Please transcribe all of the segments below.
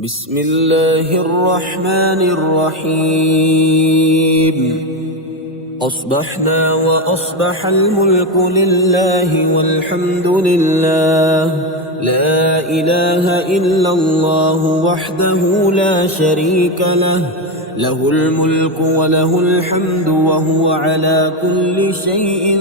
بسم الله الرحمن الرحيم أصبحنا وأصبح الملك لله والحمد لله لا إله إلا الله وحده لا شريك له له الملك وله الحمد وهو على كل شيء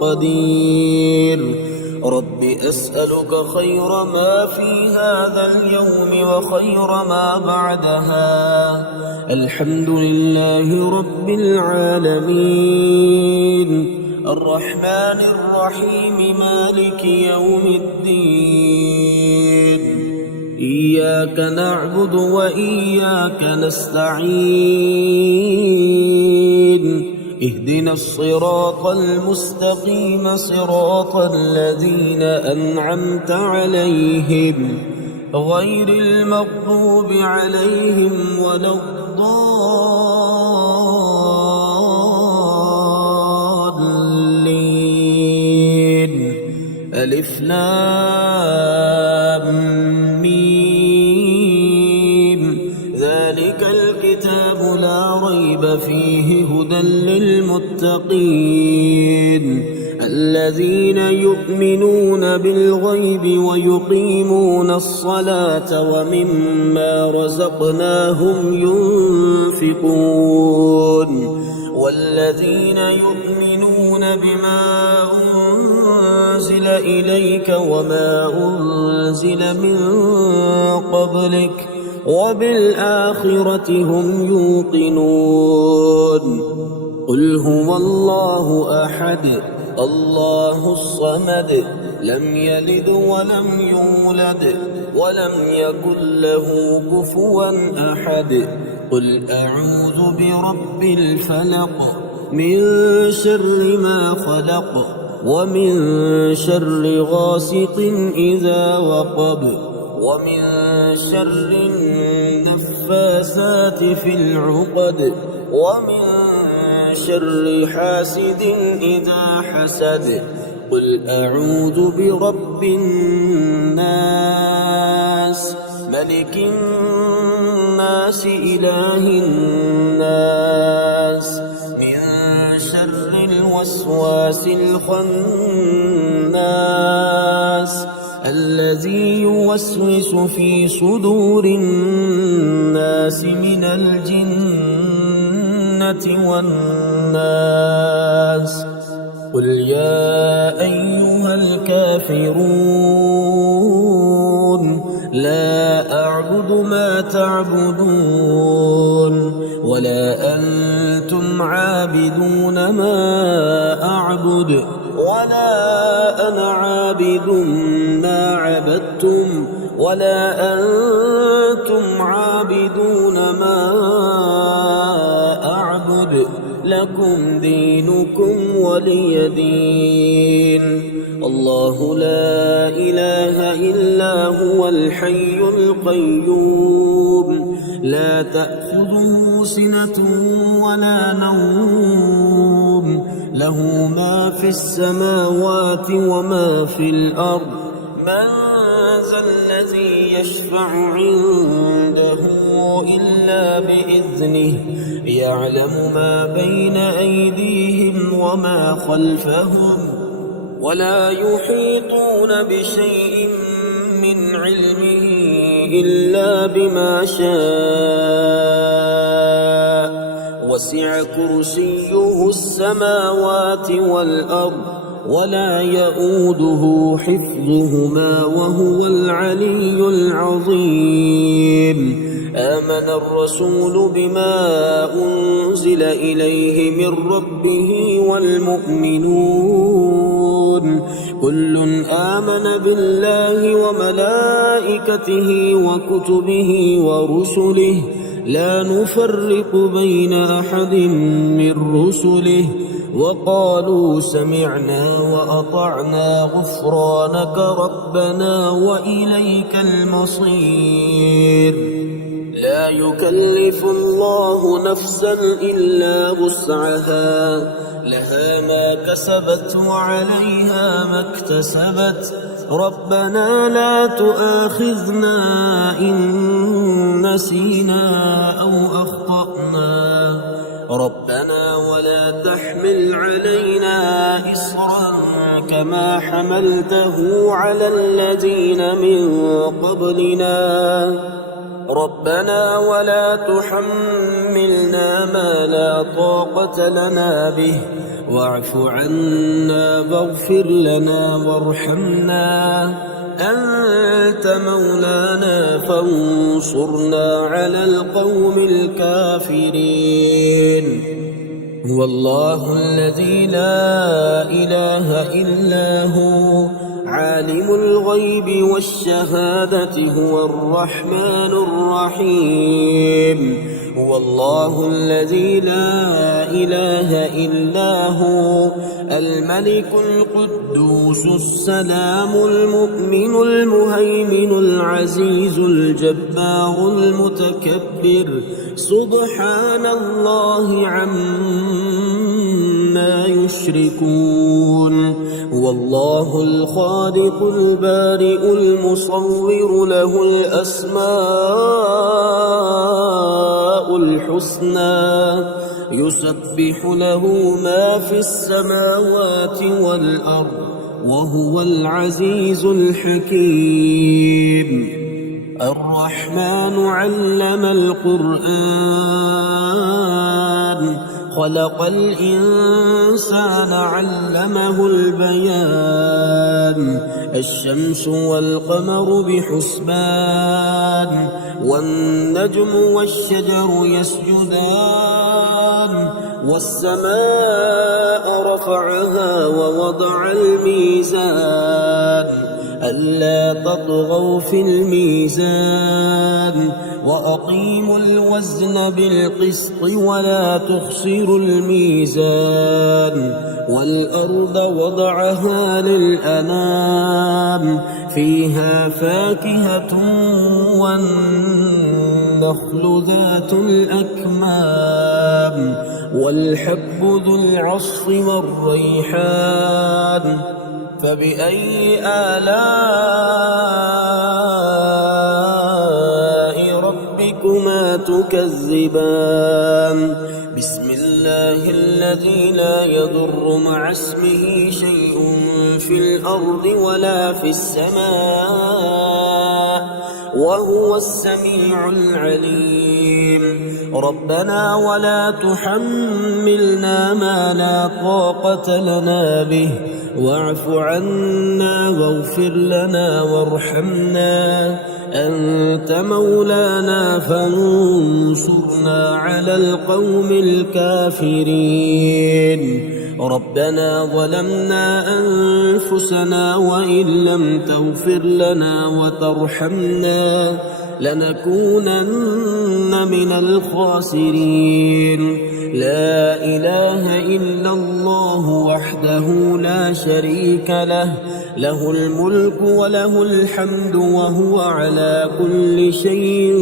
قدير رب أسألك خير ما في هذا اليوم وخير ما بعدها الحمد لله رب العالمين الرحمن الرحيم مالك يوم الدين إياك نعبد وإياك نستعين اهدنا الصراط المستقيم صراط الذين أنعمت عليهم غير المغضوب عليهم ولا الضالين ألف لام ميم ذلك الكتاب لا ريب فيه هدى للمتقين الذين يؤمنون بالغيب ويقيمون الصلاة ومما رزقناهم ينفقون والذين يؤمنون بما أنزل إليك وما أنزل من قبلك وبالآخرة هم يوقنون قل هو الله أحد الله الصمد لم يلد ولم يولد ولم يكن له كفوا أحد قل أعوذ برب الفلق من شر ما خلق ومن شر غاسق إذا وقب ومن شر النفاثات في العقد ومن شر حاسد إذا حسد قل أعوذ برب الناس ملك الناس إله الناس من شر الوسواس الخناس الذي يوسوس في صدور الناس من الجنة والناس قل يا أيها الكافرون لا أعبد ما تعبدون ولا أنتم عابدون ما أعبد ولا أنا عابد ما عبدتم ولا أنتم عابدون ما أعبد لكم دينكم ولي دين الله لا إله إلا هو الحي القيوم لا تأخذه سنة ولا نوم له ما في السماوات وما في الأرض من ذا الذي يشفع عنده إلا بإذنه يعلم ما بين أيديهم وما خلفهم ولا يحيطون بشيء من علمه إلا بما شاء وسع كرسيه السماوات والأرض ولا يؤوده حفظهما وهو العلي العظيم آمن الرسول بما أنزل إليه من ربه والمؤمنون كل آمن بالله وملائكته وكتبه ورسله لا نفرق بين أحد من رسله وقالوا سمعنا وأطعنا غفرانك ربنا وإليك المصير لا يكلف الله نفسا إلا وسعها لها ما كسبت وعليها ما اكتسبت ربنا لا تؤاخذنا إن نسينا أو أخطأنا ربنا ولا تحمل علينا إصرا كما حملته على الذين من قبلنا ربنا ولا تحملنا ما لا طاقة لنا به واعف عنا واغفر لنا وارحمنا أنت مولانا فانصرنا على القوم الكافرين هو الله الذي لا إله إلا هو عالم الغيب والشهادة هو الرحمن الرحيم هو الله الذي لا إله إلا هو الملك القدوس السلام المؤمن المهيمن العزيز الجبار المتكبر سبحان الله عما يشركون هو الله الخالق البارئ المصور له الأسماء الحسنى يسبح له ما في السماوات والأرض وهو العزيز الحكيم الرحمن علم القرآن خلق الإنسان علمه البيان الشمس والقمر بحسبان والنجم والشجر يسجدان والسماء رفعها ووضع الميزان ألا تطغوا في الميزان وأقيموا الوزن بالقسط ولا تخسروا الميزان والأرض وضعها للأنام فيها فاكهة والنخل ذات الأكمام والحب ذو العصف والريحان فبأي آلاء ربكما تكذبان بسم الله الذي لا يضر مع اسمه شيء في الأرض ولا في السماء وهو السميع العليم ربنا ولا تحملنا ما لا طاقة لنا به واعف عنا واغفر لنا وارحمنا أنت مولانا فانصرنا على القوم الكافرين ربنا ظلمنا أنفسنا وإن لم تغفر لنا وترحمنا لنكونن من الخاسرين لا إله إلا الله وحده لا شريك له له الملك وله الحمد وهو على كل شيء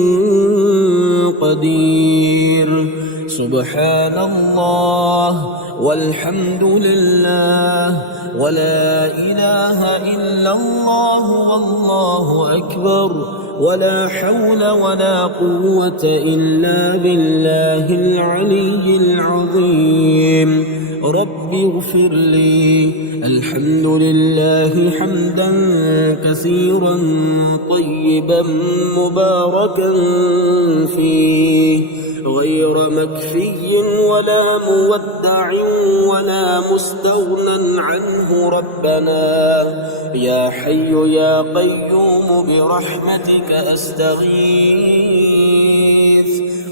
قدير سبحان الله والحمد لله ولا إله إلا الله والله أكبر ولا حول ولا قوة إلا بالله العلي العظيم رب اغفر لي الحمد لله حمدا كثيرا طيبا مباركا فيه غير مكفي ولا مودع ولا مستغنى عنه ربنا يا حي يا قيوم برحمتك أستغيث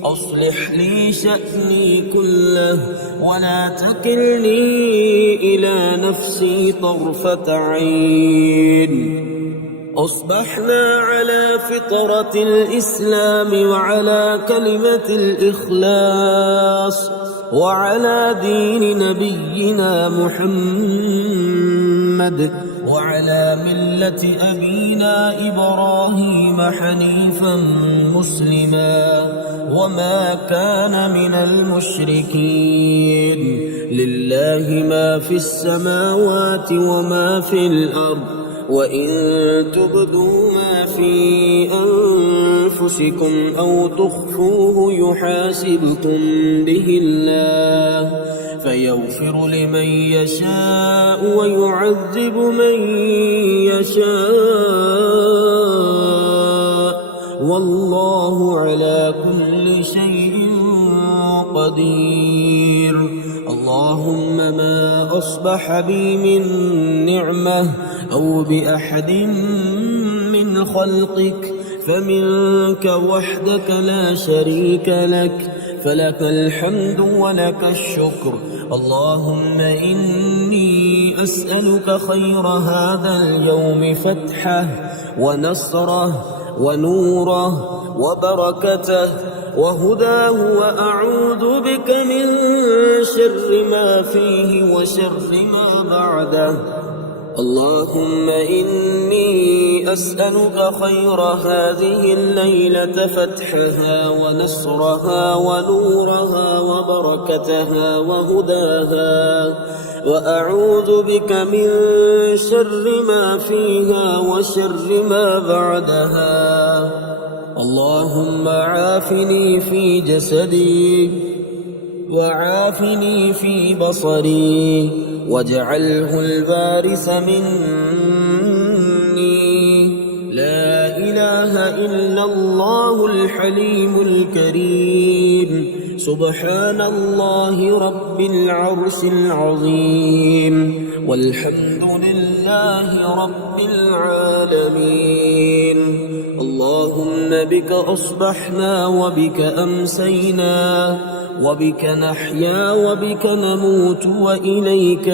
أصلح لي شأني كله ولا تكلني إلى نفسي طرفة عين أصبحنا على فطرة الإسلام وعلى كلمة الإخلاص وعلى دين نبينا محمد وعلى ملة أبينا إبراهيم حنيفا مسلما وما كان من المشركين لله ما في السماوات وما في الأرض وإن تبدوا ما في أنفسكم أو تخفوه يحاسبكم به الله فيغفر لمن يشاء ويعذب من يشاء والله على كل شيء قدير. اللهم ما أصبح بي من نعمة أو بأحد من خلقك فمنك وحدك لا شريك لك فلك الحمد ولك الشكر. اللهم إني أسألك خير هذا اليوم فتحه ونصره ونوره وبركته وهداه وأعوذ بك من شر ما فيه وشر ما بعده. اللهم إني أسألك خير هذه الليلة فتحها ونصرها ونورها وبركتها وهداها وأعوذ بك من شر ما فيها وشر ما بعدها. اللهم عافني في جسدي وعافني في بصري واجعله الوارث مني. لا إله إلا الله الحليم الكريم سبحان الله رب العرش العظيم والحمد لله رب العالمين. اللهم بك أصبحنا وبك أمسينا وبك نحيا وبك نموت وإليك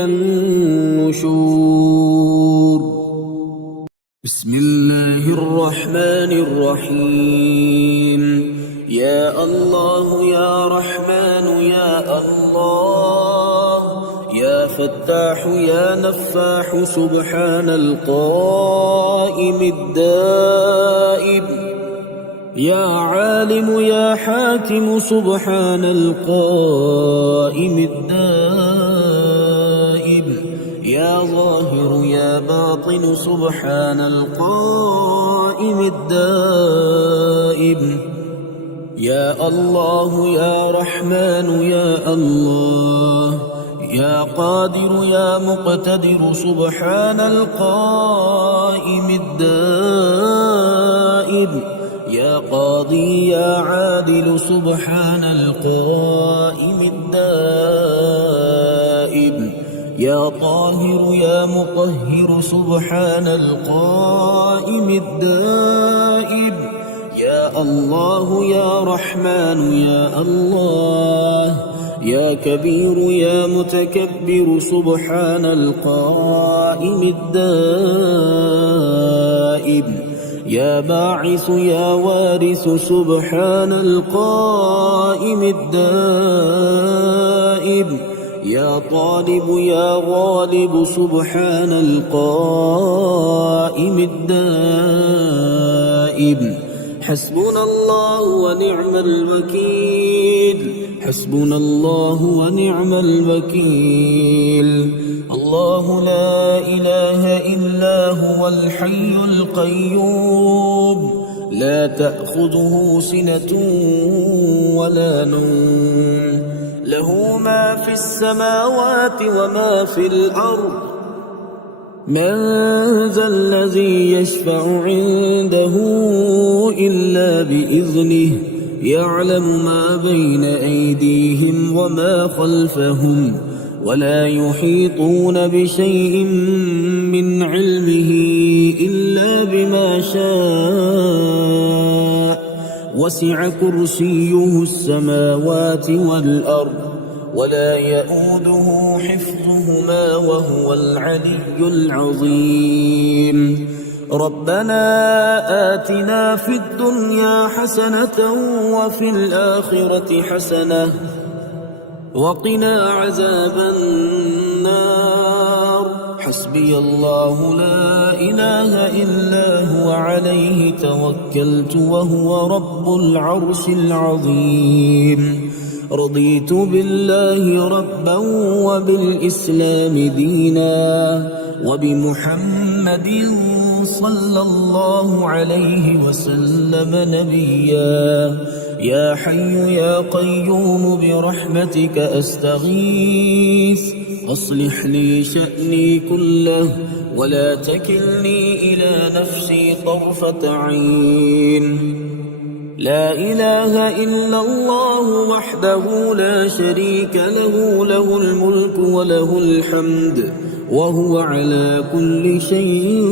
النشور. بسم الله الرحمن الرحيم. يا الله يا رحمن يا الله يا فتاح يا نفاح سبحان القائم الدائم. يا عالم يا حاكم سبحان القائم الدائم. يا ظاهر يا باطن سبحان القائم الدائم. يا الله يا رحمن يا الله يا قادر يا مقتدر سبحان القائم الدائم. يا قاضي يا عادل سبحان القائم الدائم. يا طاهر يا مطهر سبحان القائم الدائم. يا الله يا رحمن يا الله يا كبير يا متكبر سبحان القائم الدائم. يا باعث يا وارث سبحان القائم الدائم. يا طالب يا غالب سبحان القائم الدائم. حسبنا الله ونعم الوكيل حسبنا الله ونعم الوكيل. الله لا إله إلا هو الحي القيوم لا تأخذه سنة ولا نوم له ما في السماوات وما في الأرض. من ذا الذي يشفع عنده إلا بإذنه يعلم ما بين أيديهم وما خلفهم ولا يحيطون بشيء من علمه إلا بما شاء. وسع كرسيه السماوات والأرض ولا يؤوده حفظهما وهو العلي العظيم. ربنا آتنا في الدنيا حسنة وفي الآخرة حسنة وقنا عذاب النار. حسبي الله لا إله إلا هو عليه توكلت وهو رب العرش العظيم. رضيت بالله ربا وبالإسلام دينا وبمحمد محمد صلى الله عليه وسلم نبيا. يا حي يا قيوم برحمتك أستغيث، أصلح لي شأني كله ولا تكلني إلى نفسي طرفة عين. لا إله إلا الله وحده لا شريك له، له الملك وله الحمد وهو على كل شيء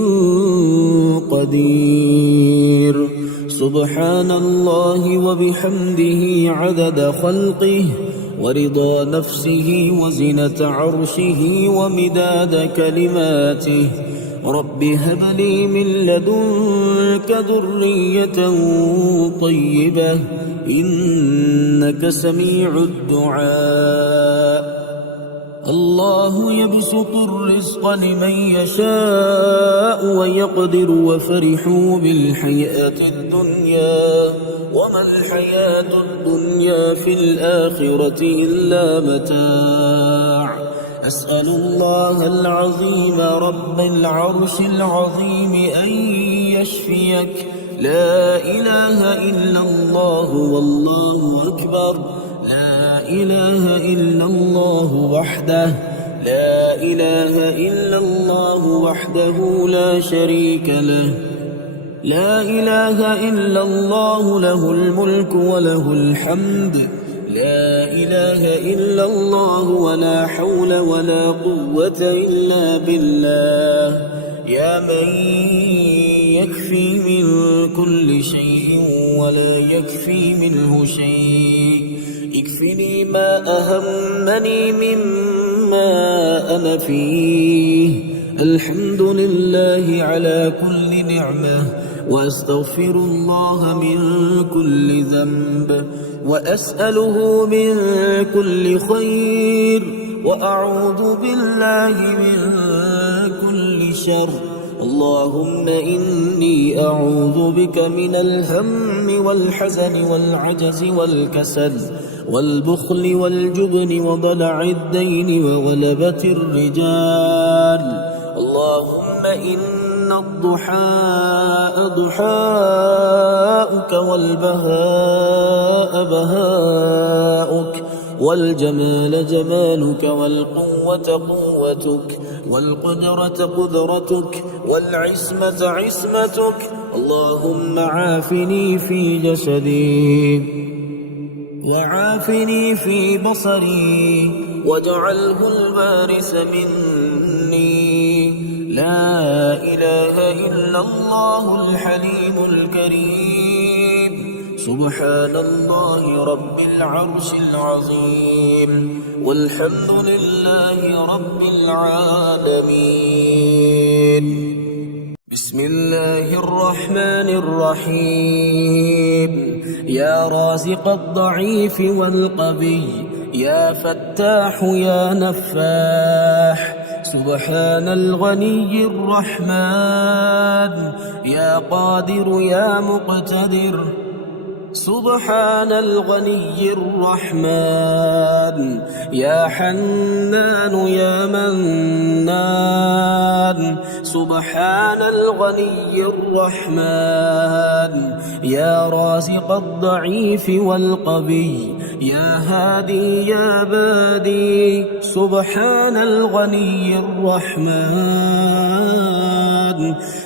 قدير. سبحان الله وبحمده عدد خلقه ورضا نفسه وزنة عرشه ومداد كلماته. رب هب لي من لدنك ذرية طيبة إنك سميع الدعاء. الله يبسط الرزق لمن يشاء ويقدر وفرحوا بالحياة الدنيا وما الحياة الدنيا في الآخرة إلا متاع. أسأل الله العظيم رب العرش العظيم أن يشفيك. لا إله إلا الله والله أكبر. لا إله إلا الله وحده، لا إله إلا الله وحده لا شريك له. لا إله إلا الله له الملك وله الحمد. لا إله إلا الله ولا حول ولا قوة إلا بالله. يا من يكفي من كل شيء ولا يكفي منه شيء، اكفني ما أهمني مما أنا فيه. الحمد لله على كل نعمة، وأستغفر الله من كل ذنب، وأسأله من كل خير، وأعوذ بالله من كل شر. اللهم إني أعوذ بك من الهم والحزن والعجز والكسل والبخل والجبن وضلع الدين وغلبة الرجال. اللهم إن الضحاء ضحاؤك والبهاء بهاؤك والجمال جمالك والقوة قوتك والقدرة قدرتك والعصمة عصمتك. اللهم عافني في جسدي وعافني في بصري واجعله الوارث مني. لا إله إلا الله الحليم الكريم. سبحان الله رب العرش العظيم، والحمد لله رب العالمين. بسم الله الرحمن الرحيم. يا رازق الضعيف والقوي، يا فتاح يا نفاح. سبحان الغني الرحمن، يا قادر يا مقتدر. سبحان الغني الرحمن، يا حنان يا منان. سبحان الغني الرحمن، يا رازق الضعيف والقوي، يا هادي يا بادي. سبحان الغني الرحمن،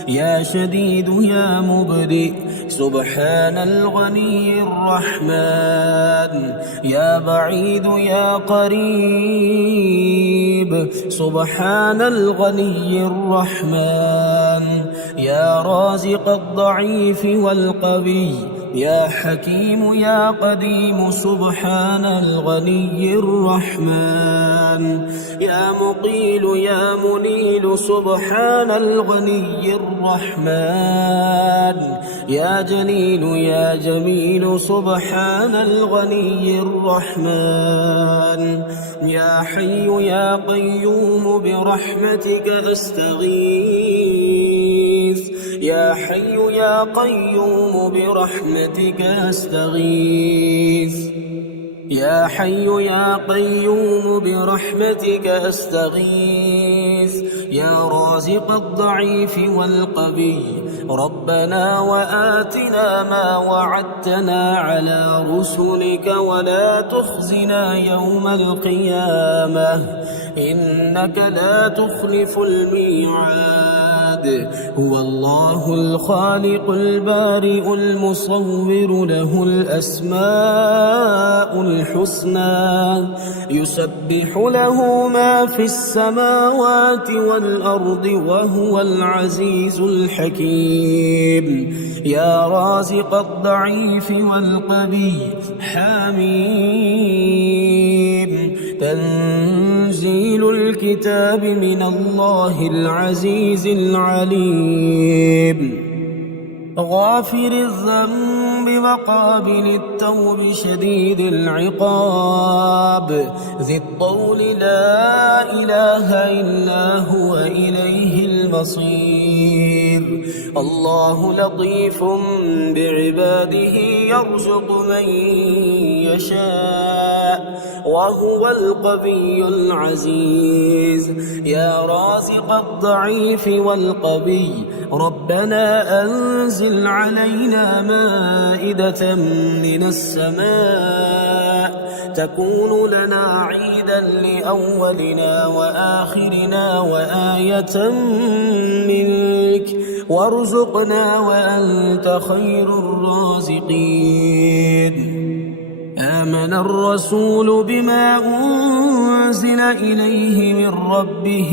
يا شديد يا مبدئ. سبحان الغني الرحمن، يا بعيد يا قريب. سبحان الغني الرحمن، يا رازق الضعيف والقوي، يا حكيم يا قديم. سبحان الغني الرحمن، يا مقيل يا منيل. سبحان الغني الرحمن، يا جليل يا جميل. سبحان الغني الرحمن، يا حي يا قيوم برحمتك أستغيث. يا حي يا قيوم برحمتك أستغيث. يا حي يا قيوم برحمتك أستغيث. يا رازق الضعيف والقوي ربنا وآتنا ما وعدتنا على رسلك ولا تخزنا يوم القيامة إنك لا تخلف الميعاد هو الله الخالق البارئ المصور له الأسماء الحسنى يسبح له ما في السماوات والأرض وهو العزيز الحكيم يا رازق الضعيف والقوي حميم تنزيل الكتاب من الله العزيز العليم غافر الذنب وقابل التوب شديد العقاب ذي الطول لا إله إلا هو إليه المصير الله لطيف بعباده يرزق من يشاء وهو القوي العزيز يا رازق الضعيف والقوي ربنا أنزل علينا مائدة من السماء تكون لنا عيدا لأولنا وآخرنا وآية منك وارزقنا وأنت خير الرازقين آمن الرسول بما أنزل إليه من ربه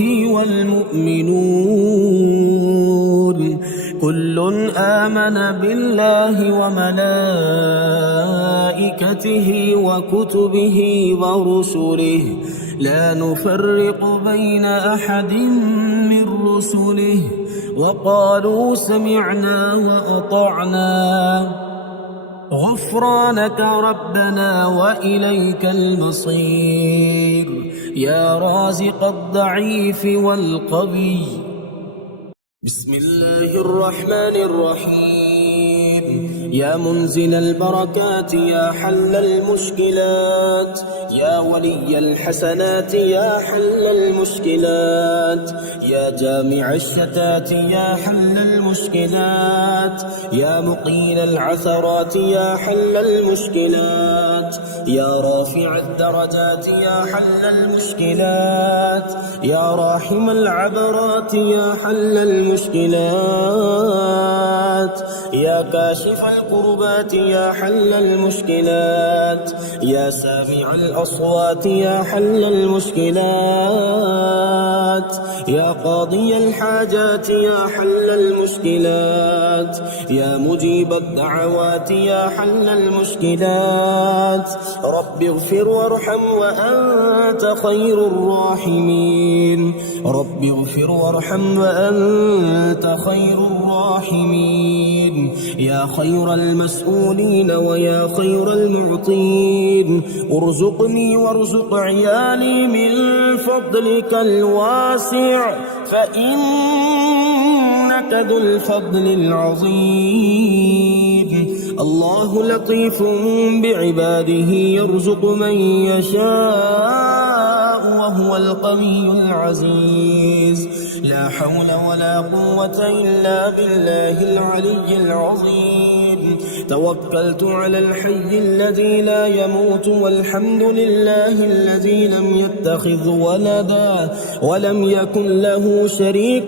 والمؤمنون كل آمن بالله وملائكته وكتبه ورسله لا نفرق بين أحد من رسله وقالوا سمعنا وأطعنا غفرانك ربنا وإليك المصير يا رازق الضعيف والقوي بسم الله الرحمن الرحيم يا منزل البركات يا حل المشكلات يا ولي الحسنات يا حل المشكلات يا جامع الشتات يا حل المشكلات يا مقيل العثرات يا حل المشكلات يا رافع الدرجات يا حل المشكلات يا راحم العبرات يا حل المشكلات يا كاشف الكربات يا حل المشكلات يا سامع الأصوات يا حل المشكلات يا قاضي الحاجات يا حل المشكلات يا مجيب الدعوات يا حل المشكلات رب اغفر وارحم وأنت خير الراحمين رب اغفر وارحم وأنت خير الراحمين يا خير المسؤولين ويا خير المعطين ارزقني وارزق عيالي من فضلك الواسع فإنك ذو الفضل العظيم الله لطيف بعباده يرزق من يشاء وهو القوي العزيز لا حول ولا قوة إلا بالله العلي العظيم توكلت على الحي الذي لا يموت والحمد لله الذي لم يتخذ ولدا ولم يكن له شريك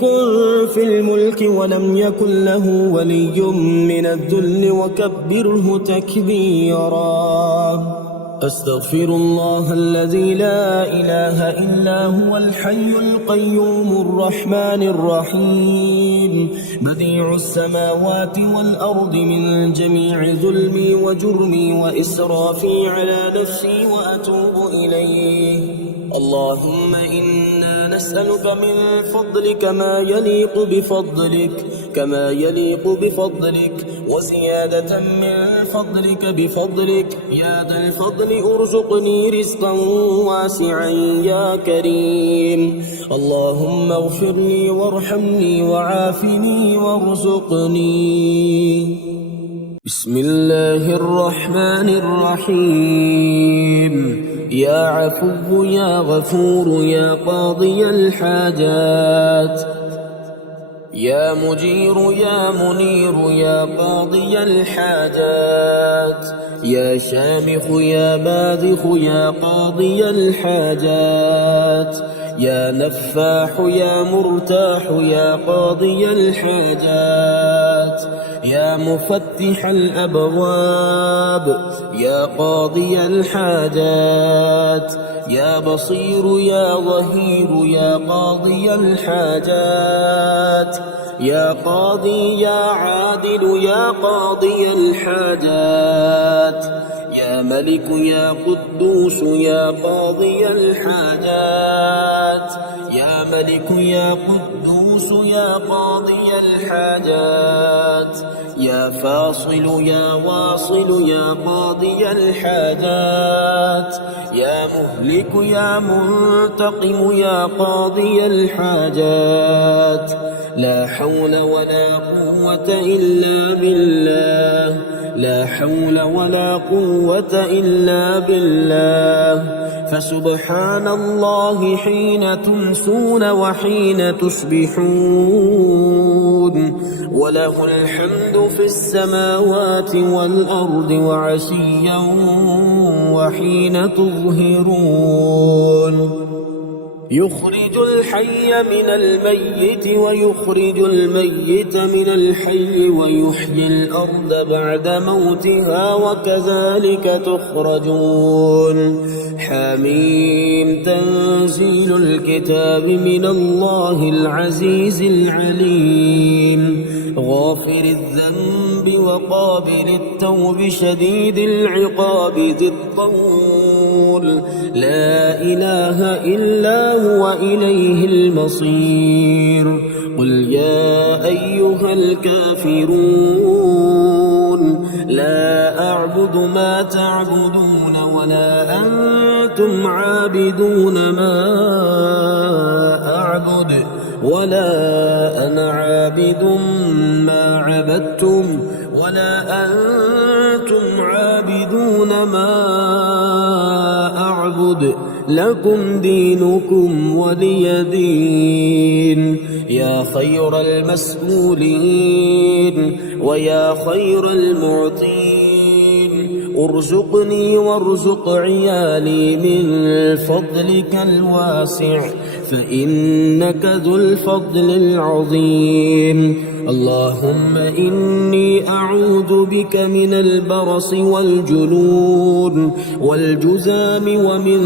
في الملك ولم يكن له ولي من الذل وكبره تكبيرا أستغفر الله الذي لا إله إلا هو الحي القيوم الرحمن الرحيم بديع السماوات والأرض من جميع ظلمي وجرمي وإسرافي على نفسي وأتوب إليه اللهم إنا نسألك من فضلك ما يليق بفضلك وزيادة من فضلك بفضلك يا ذا الفضل ارزقني رزقا واسعا يا كريم اللهم اغفر لي وارحمني وعافني وارزقني بسم الله الرحمن الرحيم يا عفو يا غفور يا قاضي الحاجات يا مجير يا منير يا قاضي الحاجات يا شامخ يا باذخ يا قاضي الحاجات يا نفاح يا مرتاح يا قاضي الحاجات يا مفتح الأبواب يا قاضي الحاجات يا بصير يا ظهير يا قاضي الحاجات يا قاضي يا عادل يا قاضي الحاجات يا ملك يا قدوس يا قاضي الحاجات يا ملك يا قدوس يا قاضي الحاجات يا فاصل يا واصل يا قاضي الحاجات يا مهلك يا منتقم يا قاضي الحاجات لا حول ولا قوة إلا بالله لا حول ولا قوة إلا بالله فسبحان الله حين تمسون وحين تصبحون وله الحمد في السماوات والأرض وعشيا وحين تظهرون يخرج الحي من الميت ويخرج الميت من الحي ويحيي الأرض بعد موتها وكذلك تخرجون حميم تنزيل الكتاب من الله العزيز العليم غافر الذنب وقابل التوب شديد العقاب ذي الطول لا إله إلا هو إليه المصير قل يا أيها الكافرون لا أعبد ما تعبدون ولا أنتم عابدون ما أعبد ولا أنا عابد ما عبدتم ولا أنتم عابدون ما أعبد لكم دينكم ولي دين يا خير المسؤولين ويا خير المعطين ارزقني وارزق عيالي من فضلك الواسع فإنك ذو الفضل العظيم اللهم إني أعوذ بك من البرص والجنون والجذام ومن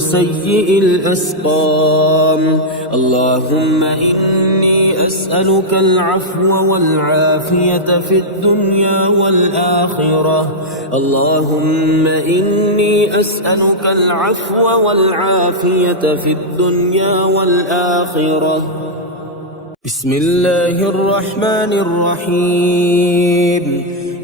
سيء الأسقام اللهم إني أسألك العفو والعافية في الدنيا والآخرة اللهم إني أسألك العفو والعافية في الدنيا والآخرة بسم الله الرحمن الرحيم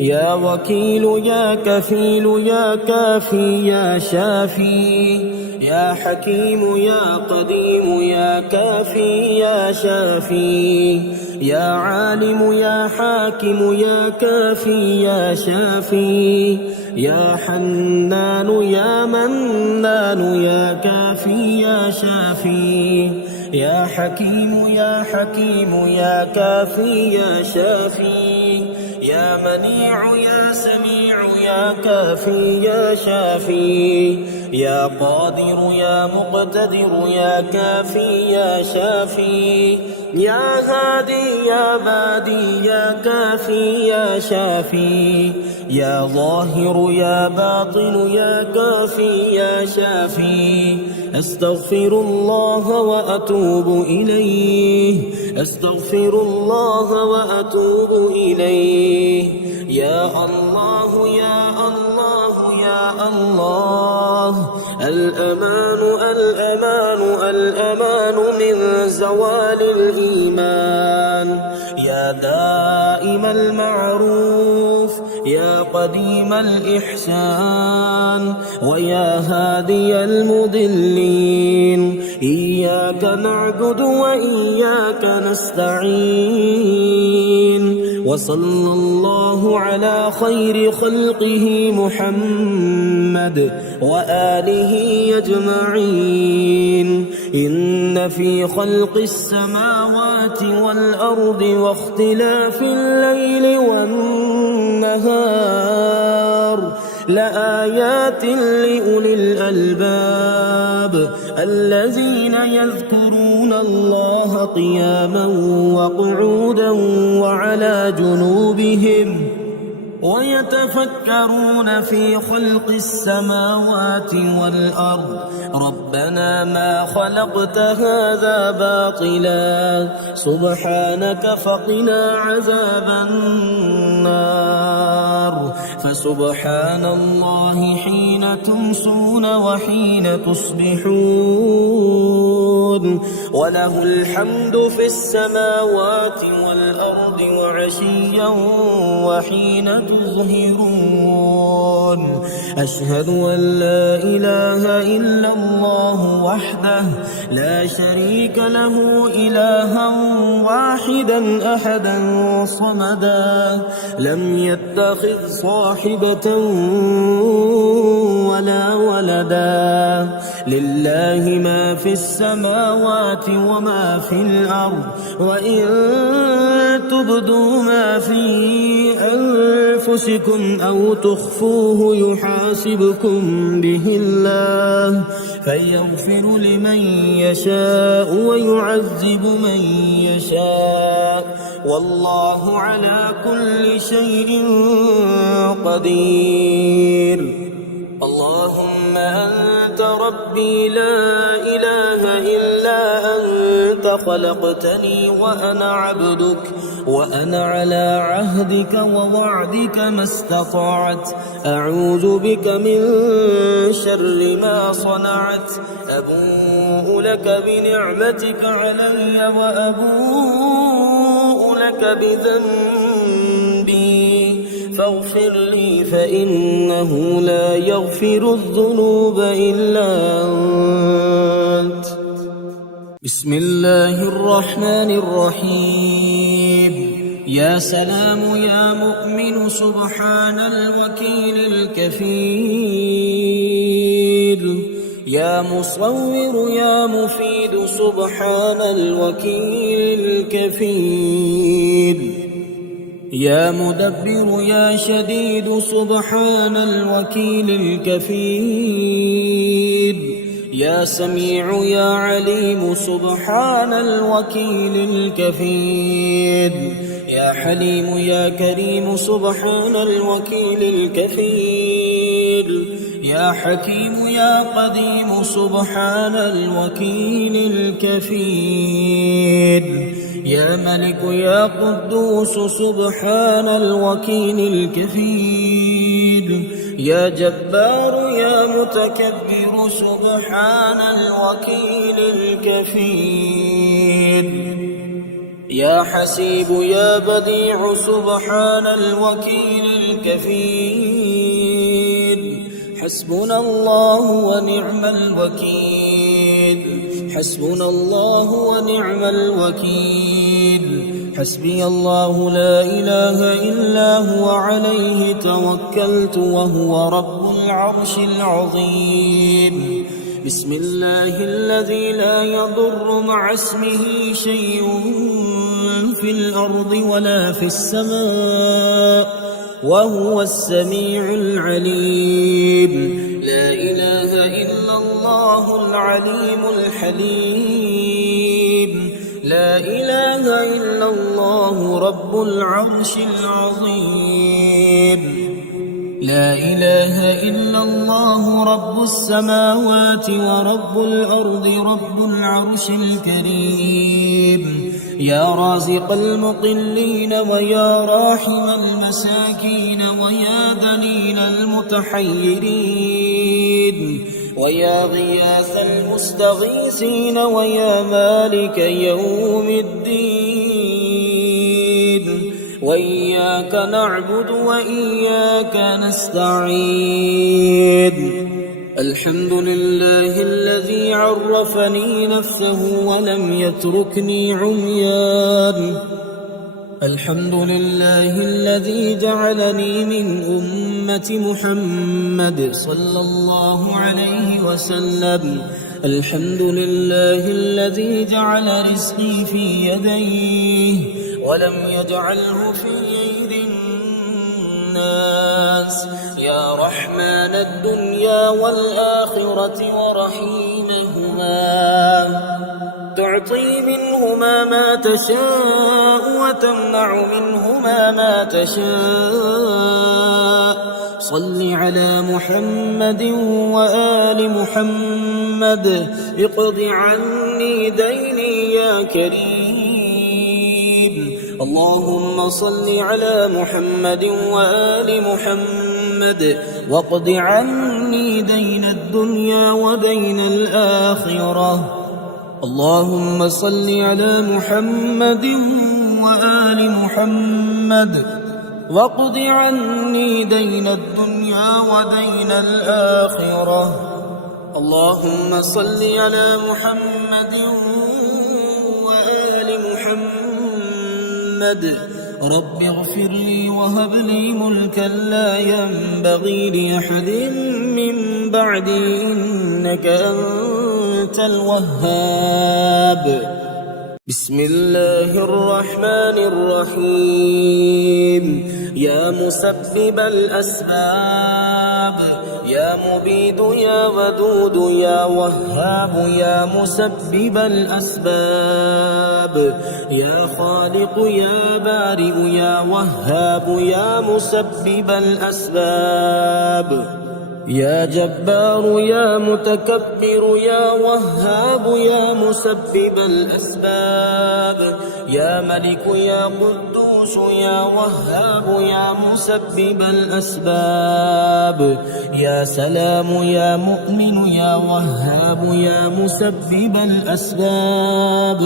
يا وكيل يا كفيل يا كافي يا شافي يا حكيم يا قديم يا كافي يا شافي يا عالم يا حاكم يا كافي يا شافي يا حنان يا منان يا كافي يا شافي يا حكيم يا حكيم يا كافي يا شافي يا منيع يا سميع يا كافي يا شافي يا قادر يا مقتدر يا كافي يا شافي يا هادي يا بادي يا كافي يا شافي يا ظاهر يا باطن يا كافي يا شافي أستغفر الله وأتوب إليه أستغفر الله وأتوب إليه يا الله يا الله يا الله الأمان الأمان الأمان من زوال الإيمان يا دائم المعروف يا قديم الإحسان ويا هادي المضلين إياك نعبد وإياك نستعين وصلى الله على خير خلقه محمد وآله أجمعين. إن في خلق السماوات والأرض واختلاف الليل والنهار لآيات لأولي الألباب الذين يذكرون الله قياما وقعودا وعلى جنوبهم ويتفكرون في خلق السماوات والأرض ربنا ما خلقت هذا باطلا سبحانك فقنا عذاب النار. فسبحان الله حين تمسون وحين تصبحون وله الحمد في السماوات والأرض وعشيا وحين تظهرون. أشهد أن لا إله إلا الله وحده لا شريك له إلها واحدا أحدا صمدا لم يتخذ صاحبة ولا ولدا لله ما في السماوات وما في الأرض وإن تبدوا ما في أنفسكم أو تخفوه يحاسبكم به الله فيغفر لمن يشاء ويعذب من يشاء والله على كل شيء قدير. اللهم أنت ربي لا إله إلا أنت خلقتني وأنا عبدك وأنا على عهدك ووعدك ما استطعت أعوذ بك من شر ما صنعت أبوء لك بنعمتك علي وأبوء لك بذنبي فاغفر لي فإنه لا يغفر الذنوب إلا أنت. بسم الله الرحمن الرحيم. يا سلام يا مؤمن سبحان الوكيل الكفيل يا مصور يا مفيد سبحان الوكيل الكفيل يا مدبر يا شديد سبحان الوكيل الكفيل يا سميع يا عليم سبحان الوكيل الكفيل يا حليم يا كريم سبحان الوكيل الكفيل يا حكيم يا قديم سبحان الوكيل الكفيل يا ملك يا قدوس سبحان الوكيل الكفيل يا جبار يا متكبر سبحان الوكيل الكفيل يا حسيب يا بديع سبحان الوكيل الكفيل حسبنا الله ونعم الوكيل حسبنا الله ونعم الوكيل حسبي الله لا إله إلا هو عليه توكلت وهو رب العرش العظيم. بسم الله الذي لا يضر مع اسمه شيء في الأرض ولا في السماء وهو السميع العليم. لا إله إلا الله العليم الحليم لا إله إلا الله رب العرش العظيم. لا إله إلا الله رب السماوات ورب الأرض رب العرش الكريم. يا رازق المقلين ويا راحم المساكين ويا دليل المتحيرين ويا غياث المستغيثين ويا مالك يوم الدين وإياك نعبد وإياك نستعين. الحمد لله الذي عرفني نفسه ولم يتركني عميان الحمد لله الذي جعلني من أمة محمد صلى الله عليه وسلم. الحمد لله الذي جعل رزقي في يديه ولم يجعله في أيدي الناس. يا رحمن الدنيا والآخرة ورحيمهما، تعطي منهما ما تشاء وتمنع منهما ما تشاء. صل على محمد وآل محمد، اقض عني ديني يا كريم. اللهم صل على محمد وآل محمد، واقض عني دين الدنيا ودين الآخرة. اللهم صل على محمد وآل محمد، واقض عني دين الدنيا ودين الآخرة. اللهم صل على محمد وآل محمد. رب اغفر لي وهب لي ملكا لا ينبغي لأحد من بعدي، إنك أنت الوهاب. بسم الله الرحمن الرحيم. يا مسبب الأسباب، يا مبيد يا ودود يا وهاب، يا مسبب الأسباب، يا خالق يا بارئ يا وهاب، يا مسبب الأسباب، يا جبار يا متكبر يا وهاب، يا مسبب الأسباب، يا ملك يا قدوس يا وهاب، يا مسبب الأسباب، يا سلام يا مؤمن يا وهاب، يا مسبب الأسباب،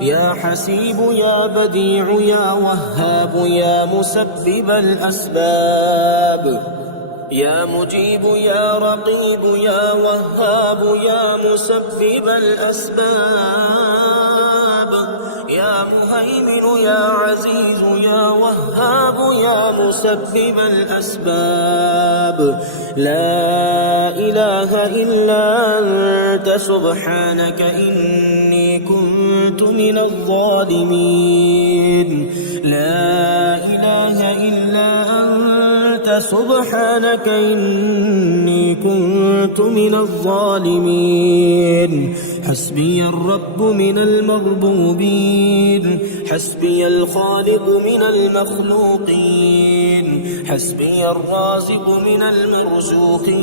يا حسيب يا بديع يا وهاب، يا مسبب الأسباب، يا مجيب يا رقيب يا وهاب، يا مسبب الأسباب، يا مهيمن يا عزيز يا وهاب، يا مسبب الأسباب. لا إله إلا أنت سبحانك إني كنت من الظالمين. لا إله إلا أنت سبحانك إني كنت من الظالمين. حسبي الرب من المربوبين، حسبي الخالق من المخلوقين، حسبي الرازق من المرزوقين،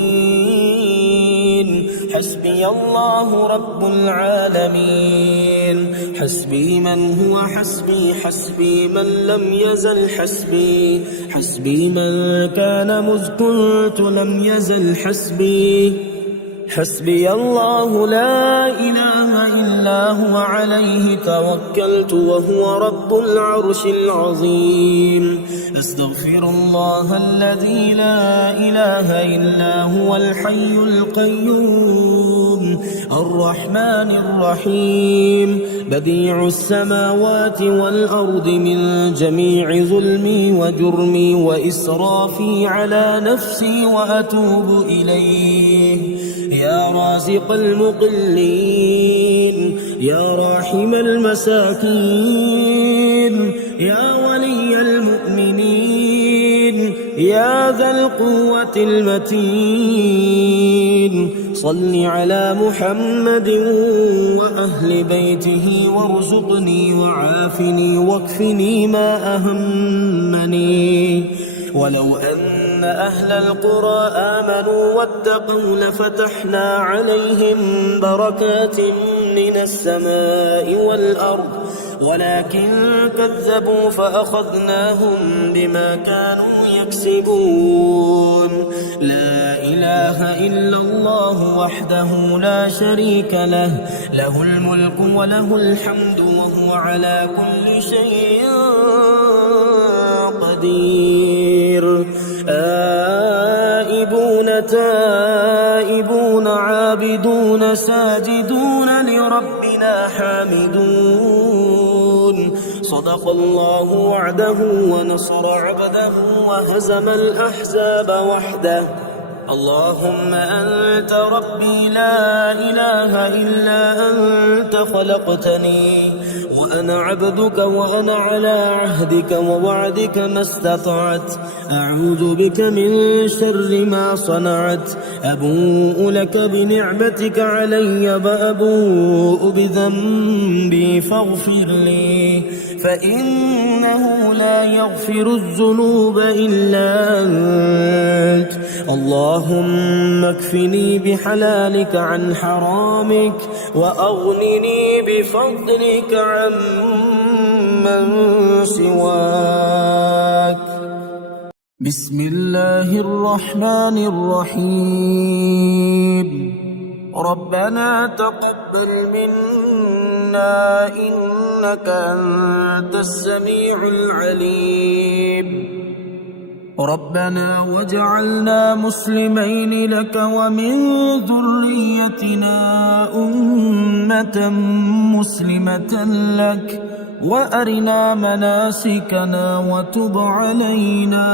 حسبي الله رب العالمين. حسبي من هو حسبي، حسبي من لم يزل حسبي، حسبي من كان مذ كنت لم يزل حسبي. حسبي الله لا إله إلا هو عليه توكلت وهو رب العرش العظيم. أستغفر الله الذي لا إله إلا هو الحي القيوم الرحمن الرحيم، بديع السماوات والأرض، من جميع ظلمي وجرمي وإسرافي على نفسي وأتوب إليه. يا رازق المقلين، يا راحم المساكين، يا ولي المؤمنين، يا ذا القوة المتين، صل على محمد وأهل بيته وارزقني وعافني واكفني ما أهمني. ولو أن أهل القرى آمنوا واتقوا لفتحنا عليهم بركات من السماء والأرض، ولكن كذبوا فأخذناهم بما كانوا يكسبون. لا إله إلا الله وحده لا شريك له، له الملك وله الحمد وهو على كل شيء قدير. آئبون تائبون عابدون ساجدون لربنا حامدون، صدق الله وعده ونصر عبده وهزم الأحزاب وحده. اللهم أنت ربي لا إله إلا أنت خلقتني وأنا عبدك وأنا على عهدك ووعدك ما استطعت. أعوذ بك من شر ما صنعت. أبوء لك بنعمتك علي وأبوء بذنبي فاغفر لي فإنه لا يغفر الذنوب إلا أنت. اللهم اكفني بحلالك عن حرامك وأغنني بفضلك عمن سواك. بسم الله الرحمن الرحيم. ربنا تقبل منا إنك أنت السميع العليم. ربنا واجعلنا مسلمين لك ومن ذريتنا أمة مسلمة لك وأرنا مناسكنا وتب علينا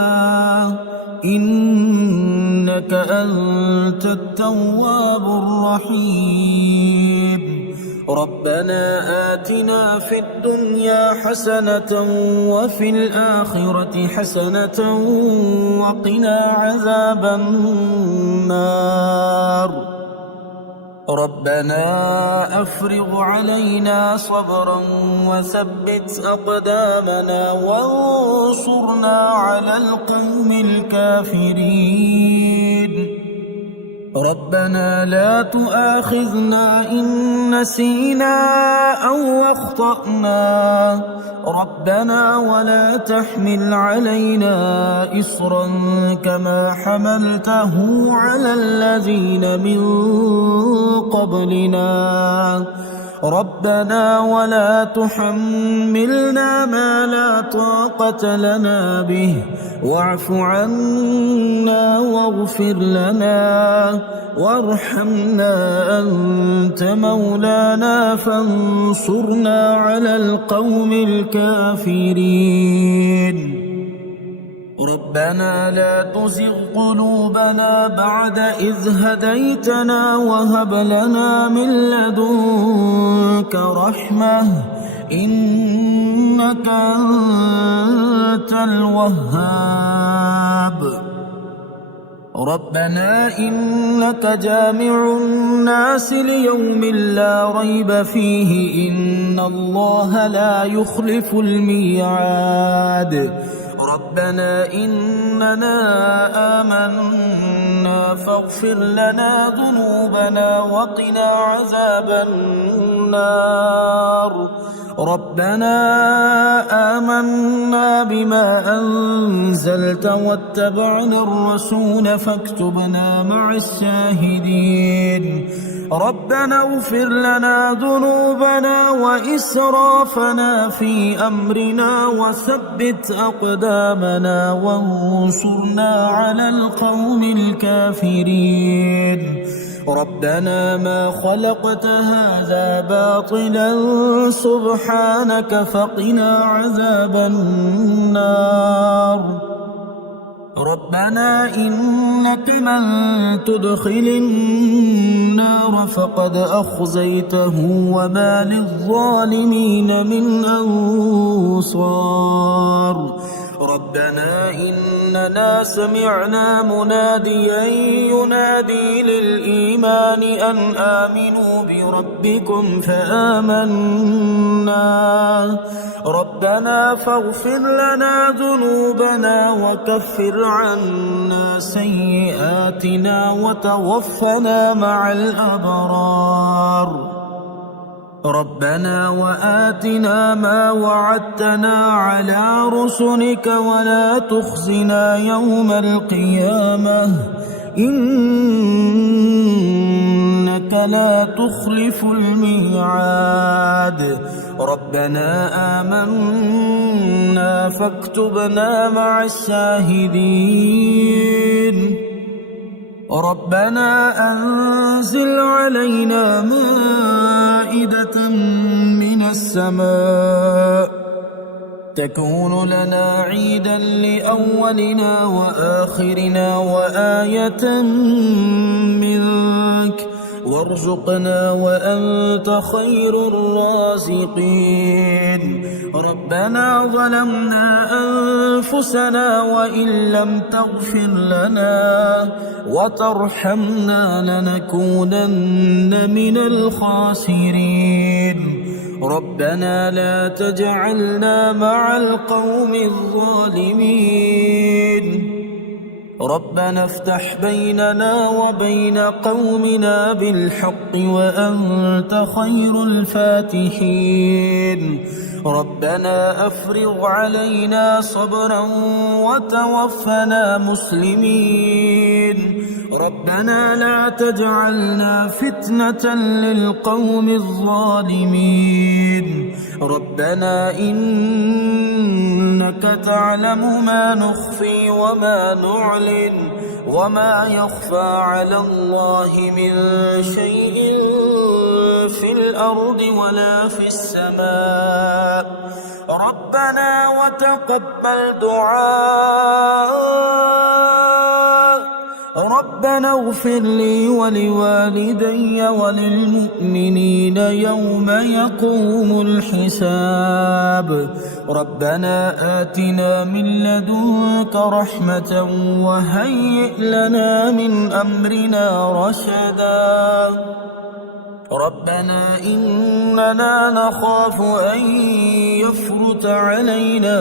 إنك أنت التواب الرحيم. ربنا آتنا في الدنيا حسنة وفي الآخرة حسنة وقنا عذاب النار. ربنا أفرغ علينا صبرا وثبت أقدامنا وانصرنا على القوم الكافرين. ربنا لا تؤاخذنا إن نسينا أو أخطأنا. ربنا ولا تحمل علينا إصرا كما حملته على الذين من قبلنا. ربنا ولا تحملنا ما لا طاقة لنا به واعف عنا واغفر لنا وارحمنا أنت مولانا فانصرنا على القوم الكافرين. ربنا لا تزغ قلوبنا بعد إذ هديتنا وهب لنا من لدنك رحمة إنك أنت الوهاب. ربنا إنك جامع الناس ليوم لا ريب فيه إن الله لا يخلف الميعاد. ربنا إننا آمنا فاغفر لنا ذنوبنا وقنا عذاب النار. ربنا آمنا بما أنزلت واتبعنا الرسول فاكتبنا مع الشاهدين. ربنا اغفر لنا ذنوبنا وإسرافنا في أمرنا وثبت أقدامنا وانصرنا على القوم الكافرين. ربنا ما خلقت هذا باطلا سبحانك فقنا عذاب النار. ربنا إنك من تدخل النار فقد أخزيته وما للظالمين من أنصار. ربنا إننا سمعنا مناديا ينادي للإيمان أن آمنوا بربكم فآمنا. ربنا فاغفر لنا ذنوبنا وكفر عنا سيئاتنا وتوفنا مع الأبرار. ربنا وآتنا ما وعدتنا على رسلك ولا تخزنا يوم القيامة إنك لا تخلف الميعاد. ربنا آمنا فاكتبنا مع الشاهدين. ربنا أنزل علينا مائدة من السماء تكون لنا عيدا لأولنا وآخرنا وآية منك، وارزقنا وأنت خير الرازقين. ربنا ظلمنا أنفسنا وإن لم تغفر لنا وترحمنا لنكونن من الخاسرين. ربنا لا تجعلنا مع القوم الظالمين. ربنا افتح بيننا وبين قومنا بالحق وأنت خير الفاتحين. ربنا أفرغ علينا صبرا وتوفنا مسلمين. ربنا لا تجعلنا فتنة للقوم الظالمين. ربنا إنك تعلم ما نخفي وما نعلن وما يخفى على الله من شيء في الأرض ولا في السماء. ربنا وتقبل دعاء. ربنا اغفر لي ولوالدي وللمؤمنين يوم يقوم الحساب. ربنا آتنا من لدنك رحمة وهيئ لنا من أمرنا رشدا. ربنا إننا نخاف أن يفرط علينا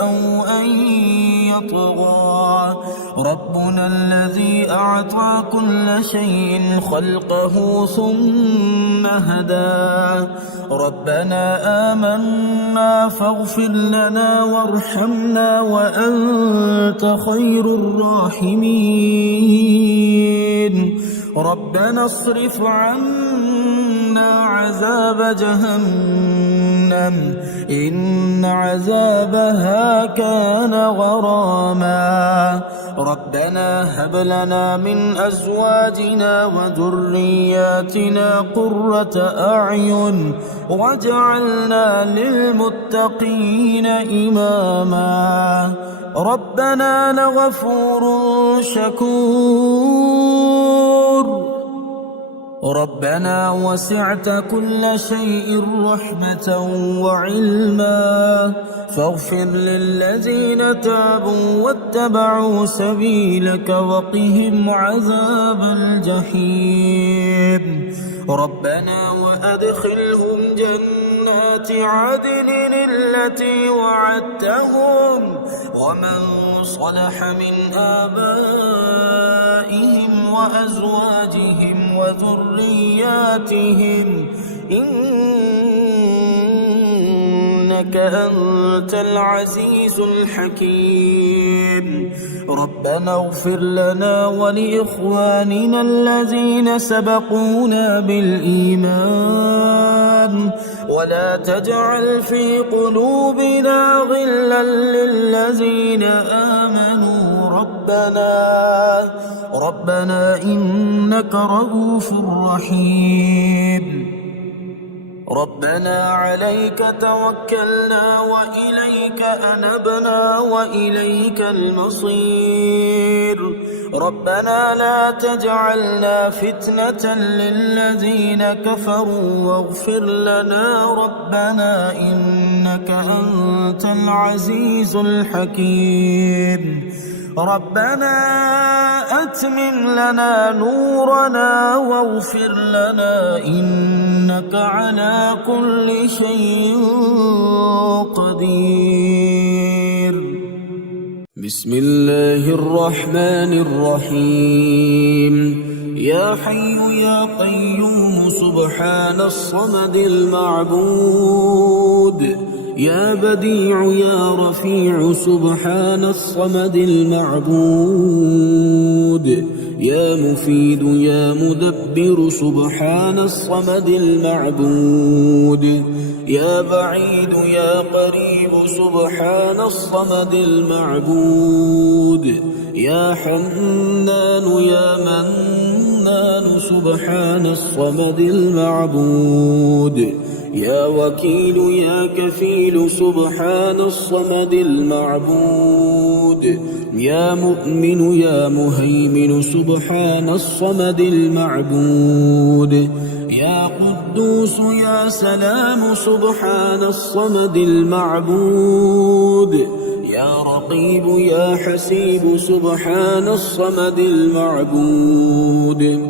أو أن يطغى. ربنا الذي أعطى كل شيء خلقه ثم هدى. ربنا آمنا فاغفر لنا وارحمنا وأنت خير الراحمين. ربنا اصرف عنا عذاب جهنم إن عذابها كان غراما. ربنا هب لنا من أزواجنا وذرياتنا قرة أعين واجعلنا للمتقين إماما. ربنا لغفور شكور. ربنا وسعت كل شيء رحمة وعلما فاغفر للذين تابوا واتبعوا سبيلك وقهم عذاب الجحيم. ربنا وأدخلهم جنات عدن التي وعدتهم ومن صلح من آبائهم وأزواجهم وذرياتهم إنك أنت العزيز الحكيم. ربنا اغفر لنا ولإخواننا الذين سبقونا بالإيمان ولا تجعل في قلوبنا غلا للذين آمنوا ربنا إنك رؤوف رحيم. ربنا عليك توكلنا وإليك أنبنا وإليك المصير. ربنا لا تجعلنا فتنة للذين كفروا واغفر لنا ربنا إنك أنت العزيز الحكيم. ربنا أتمم لنا نورنا واغفر لنا إنك على كل شيء قدير. بسم الله الرحمن الرحيم. يا حي يا قيوم سبحان الصمد المعبود. يا بديع يا رفيع سبحان الصمد المعبود. يا مفيد يا مدبر سبحان الصمد المعبود. يا بعيد يا قريب سبحان الصمد المعبود. يا حنان يا منان سبحان الصمد المعبود. يا وكيل يا كفيل سبحان الصمد المعبود يا مؤمن يا مهيمن سبحان الصمد المعبود يا قدوس يا سلام سبحان الصمد المعبود يا رقيب يا حسيب سبحان الصمد المعبود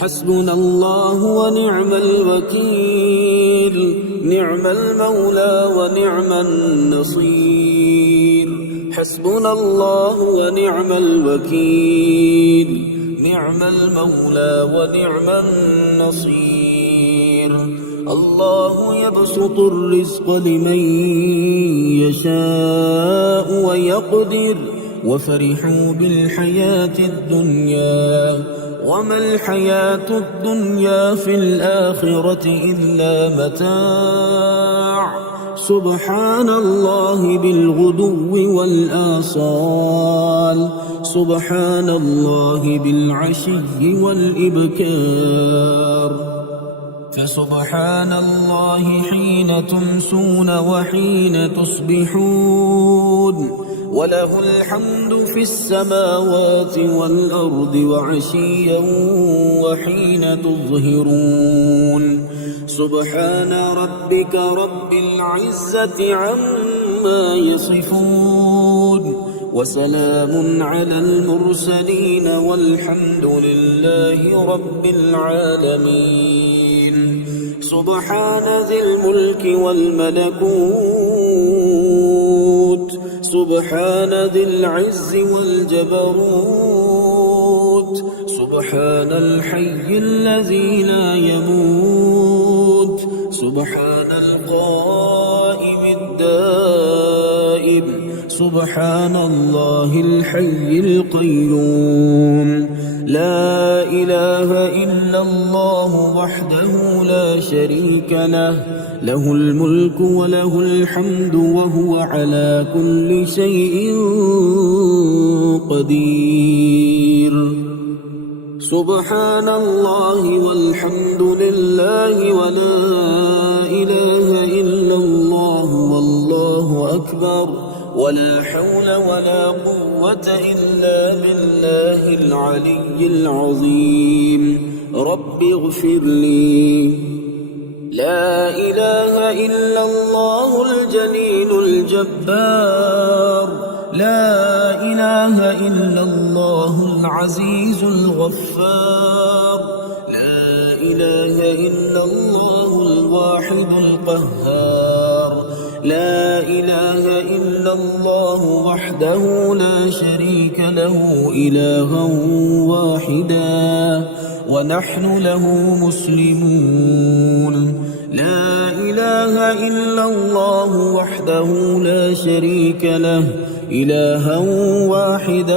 حسبنا الله ونعم الوكيل نعم المولى ونعم النصير حسبنا الله ونعم الوكيل نعم المولى ونعم النصير الله يبسط الرزق لمن يشاء ويقدر وفرحوا بالحياة الدنيا وما الحياة الدنيا في الآخرة إلا متاع سبحان الله بالغدو والآصال سبحان الله بالعشي والإبكار فسبحان الله حين تمسون وحين تصبحون وله الحمد في السماوات والأرض وعشيا وحين تظهرون سبحان ربك رب العزة عما يصفون وسلام على المرسلين والحمد لله رب العالمين سبحان ذي الملك والملكوت سبحان ذي العز والجبروت سبحان الحي الذي لا يموت سبحان القائم الدائم سبحان الله الحي القيوم لا إله إلا الله وحده لا شريك له له الملك وله الحمد وهو على كل شيء قدير سبحان الله والحمد لله ولا إله إلا الله والله أكبر ولا حول ولا قوة إلا بالله العلي العظيم رب اغفر لي لا إله إلا الله الجليل الجبار لا إله إلا الله العزيز الغفار لا إله إلا الله الواحد القهار لا إله إلا الله وحده لا شريك له إلها واحدا ونحن له مسلمون لا إله إلا الله وحده لا شريك له إلها واحدا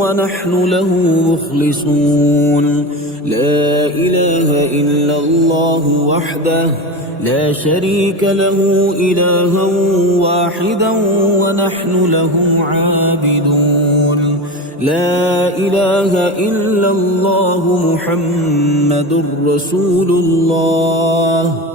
ونحن له مخلصون لا إله إلا الله وحده لا شريك له إلها واحدا ونحن له عابدون لا إله إلا الله محمد رسول الله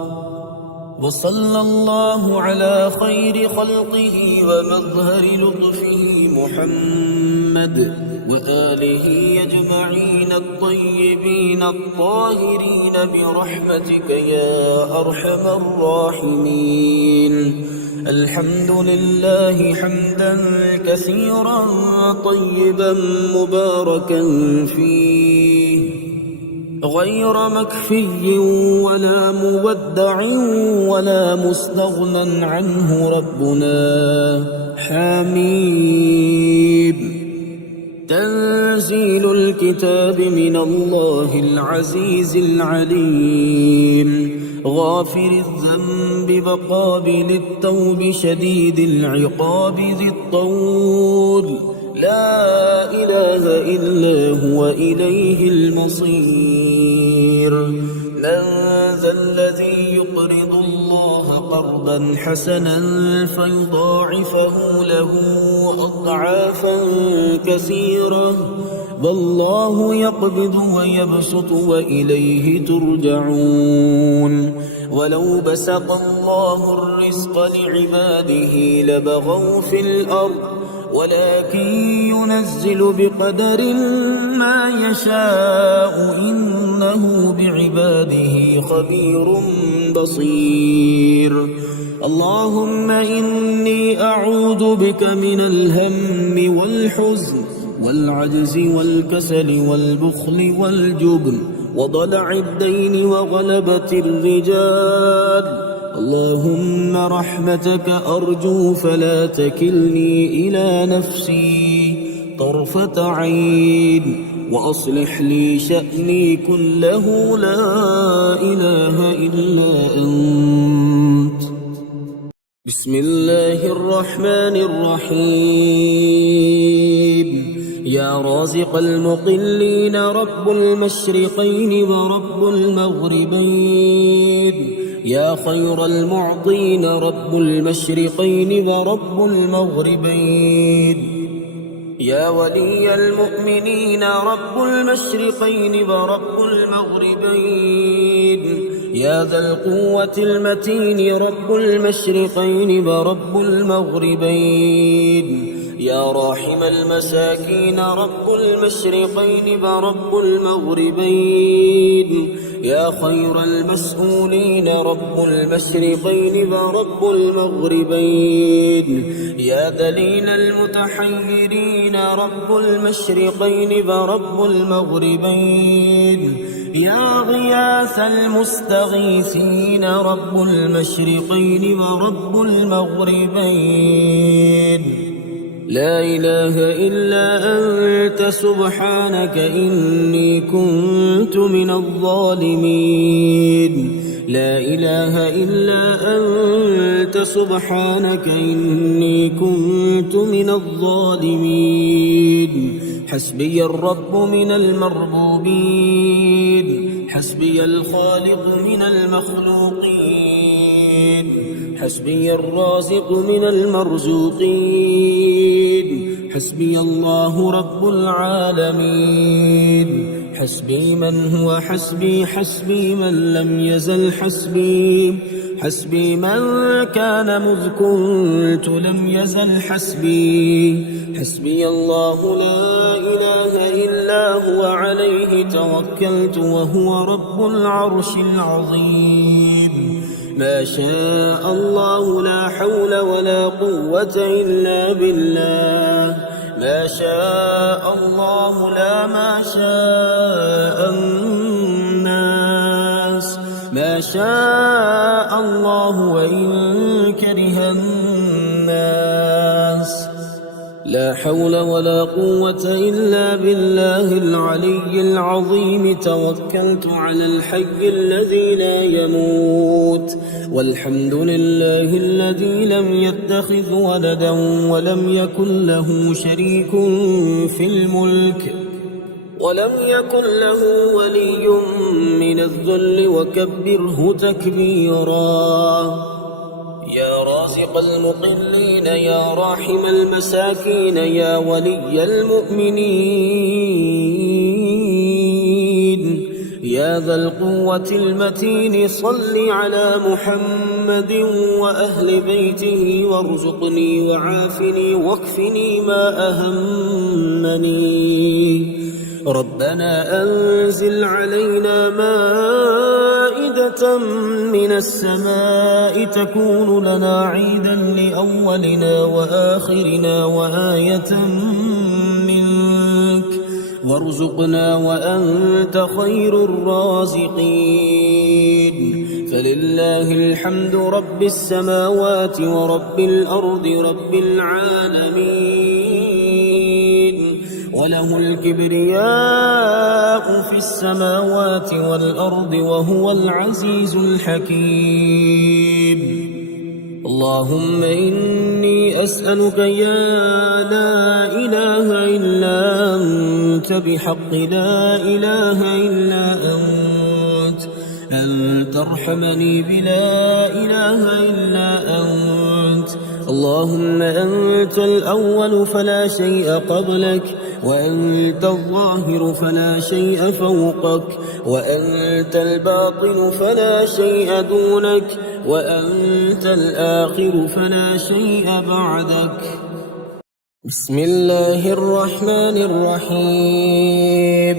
وصلى الله على خير خلقه ومظهر لطفه محمد وآله أجمعين الطيبين الطاهرين برحمتك يا أرحم الراحمين الحمد لله حمدا كثيرا طيبا مباركا فيه غير مكفي ولا مودع ولا مستغنى عنه ربنا حميد تنزيل الكتاب من الله العزيز العليم غافر الذنب وقابل التوب شديد العقاب ذي الطول لا إله إلا هو إليه المصير من ذا الذي يقرض الله قرضا حسنا فيضاعفه له أضعافا كثيرة والله يقبض ويبسط وإليه ترجعون ولو بسط الله الرزق لعباده لبغوا في الأرض ولكن ينزل بقدر ما يشاء إنه بعباده خبير بصير. اللهم إني أعوذ بك من الهم والحزن والعجز والكسل والبخل والجبن وضلع الدين وغلبة الرجال. اللهم رحمتك أرجو فلا تكلني إلى نفسي طرفة عين وأصلح لي شأني كله لا إله إلا أنت. بسم الله الرحمن الرحيم. يا رازق المقلين رب المشرقين ورب المغربين. يا خير المعطين رب المشرقين ورب المغربين. يا ولي المؤمنين رب المشرقين ورب المغربين. يا ذا القوة المتين رب المشرقين ورب المغربين. يا راحم المساكين رب المشرقين ورب المغربين. يا خير المسؤولين رب المشرقين ورب المغربين. يا دليل المتحيرين رب المشرقين ورب المغربين. يا غياث المستغيثين رب المشرقين ورب المغربين. لا إله إلا أنت سبحانك إني كنت من الظالمين. لا إله إلا أنت سبحانك إني كنت من الظالمين. حسبي الرب من المربوبين. حسبي الخالق من المخلوقين. حسبي الرازق من المرزوقين. حسبي الله رب العالمين. حسبي من هو حسبي. حسبي من لم يزل حسبي. حسبي من كان مذ كنت لم يزل حسبي. حسبي الله لا إله إلا هو عليه توكلت وهو رب العرش العظيم. ما شاء الله لا حول ولا قوة إلا بالله. ما شاء الله لا ما شاء الناس. ما شاء الله وإن كره الناس. لا حول ولا قوة إلا بالله العلي العظيم. توكلت على الحي الذي لا يموت. والحمد لله الذي لم يتخذ ولدا ولم يكن له شريك في الملك ولم يكن له ولي من الذل وكبره تكبيرا. يا رازق المقلين. يا راحم المساكين. يا ولي المؤمنين. يا ذا القوة المتين. صل على محمد وأهل بيته وارزقني وعافني واكفني ما أهمني. ربنا أنزل علينا مائدة من السماء تكون لنا عيدا لأولنا وآخرنا وآية منك وارزقنا وأنت خير الرازقين. فلله الحمد رب السماوات ورب الأرض رب العالمين. وله الكبرياء في السماوات والأرض وهو العزيز الحكيم. اللهم إني أسألك يا لا إله إلا أنت بحق لا إله إلا أنت أن ترحمني بلا إله إلا أنت. اللهم أنت الأول فلا شيء قبلك وأنت الظاهر فلا شيء فوقك، وأنت الباطن فلا شيء دونك، وأنت الآخر فلا شيء بعدك. بسم الله الرحمن الرحيم.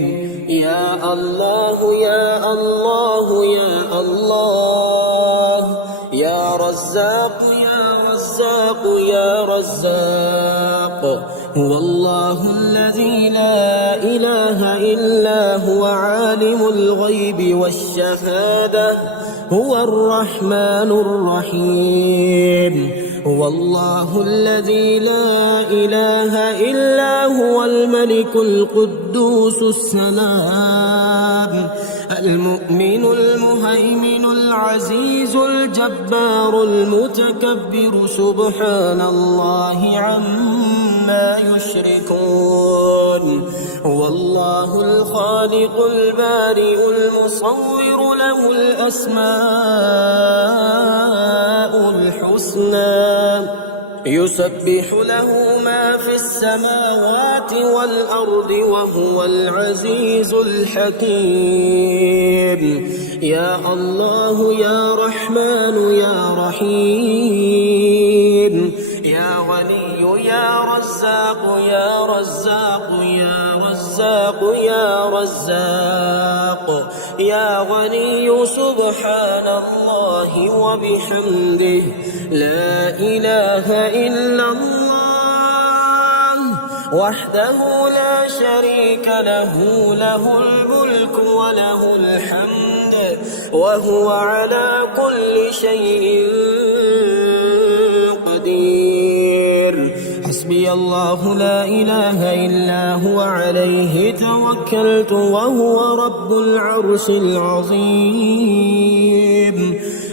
يا الله يا الله يا الله، يا رزاق يا رزاق يا رزاق، هو الله الذي لا إله إلا هو عالم الغيب والشهادة، هو الرحمن الرحيم. هو الله الذي لا إله إلا هو الملك القدوس السلام المؤمن المهيمن العزيز الجبار المتكبر، سبحان الله عما يشركون. هو الله الخالق البارئ المصور، له الأسماء الحسنى، يسبح له ما في السماوات والأرض، وهو العزيز الحكيم. يا الله يا رحمن يا رحيم، يا غني يا رزاق يا رزاق يا رزاق يا رزاق، يا غني سبحان الله وبحمده، لا إله إلا الله وحده لا شريك له، له الملك وله الحمد وهو على كل شيء قدير. حسبي الله لا إله إلا هو عليه توكلت وهو رب العرش العظيم.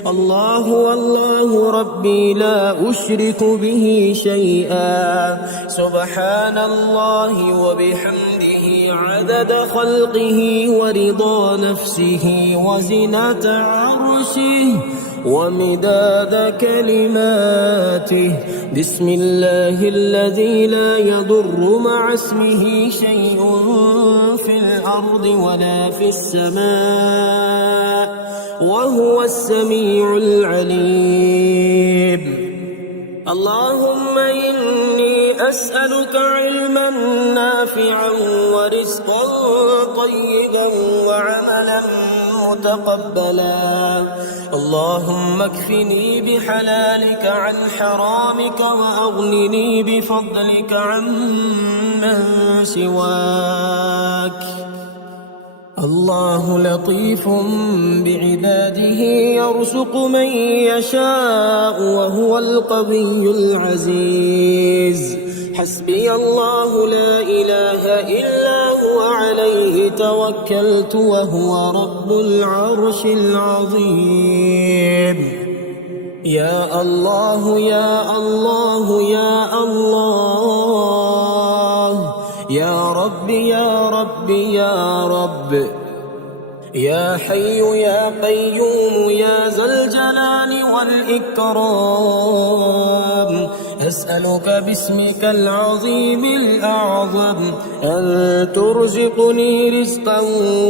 الله الله ربي لا أشرك به شيئا، سبحان الله وبحمده عدد خلقه ورضا نفسه وزنة عرشه ومداد كلماته. بسم الله الذي لا يضر مع اسمه شيء في الأرض ولا في السماء، وهو السميع العليم. اللهم إني أسألك علما نافعا ورزقا طيبا وعملا متقبلا. اللهم اكفني بحلالك عن حرامك، وأغنني بفضلك عمن سواك. الله لطيف بعباده يرزق من يشاء وهو القوي العزيز. حسبي الله لا إله إلا هو عليه توكلت وهو رب العرش العظيم. يا الله يا الله يا الله، يا رب يا رب يا رب، يا حي يا قيوم يا ذا الجلال والإكرام، أسألك باسمك العظيم الأعظم أن ترزقني رزقا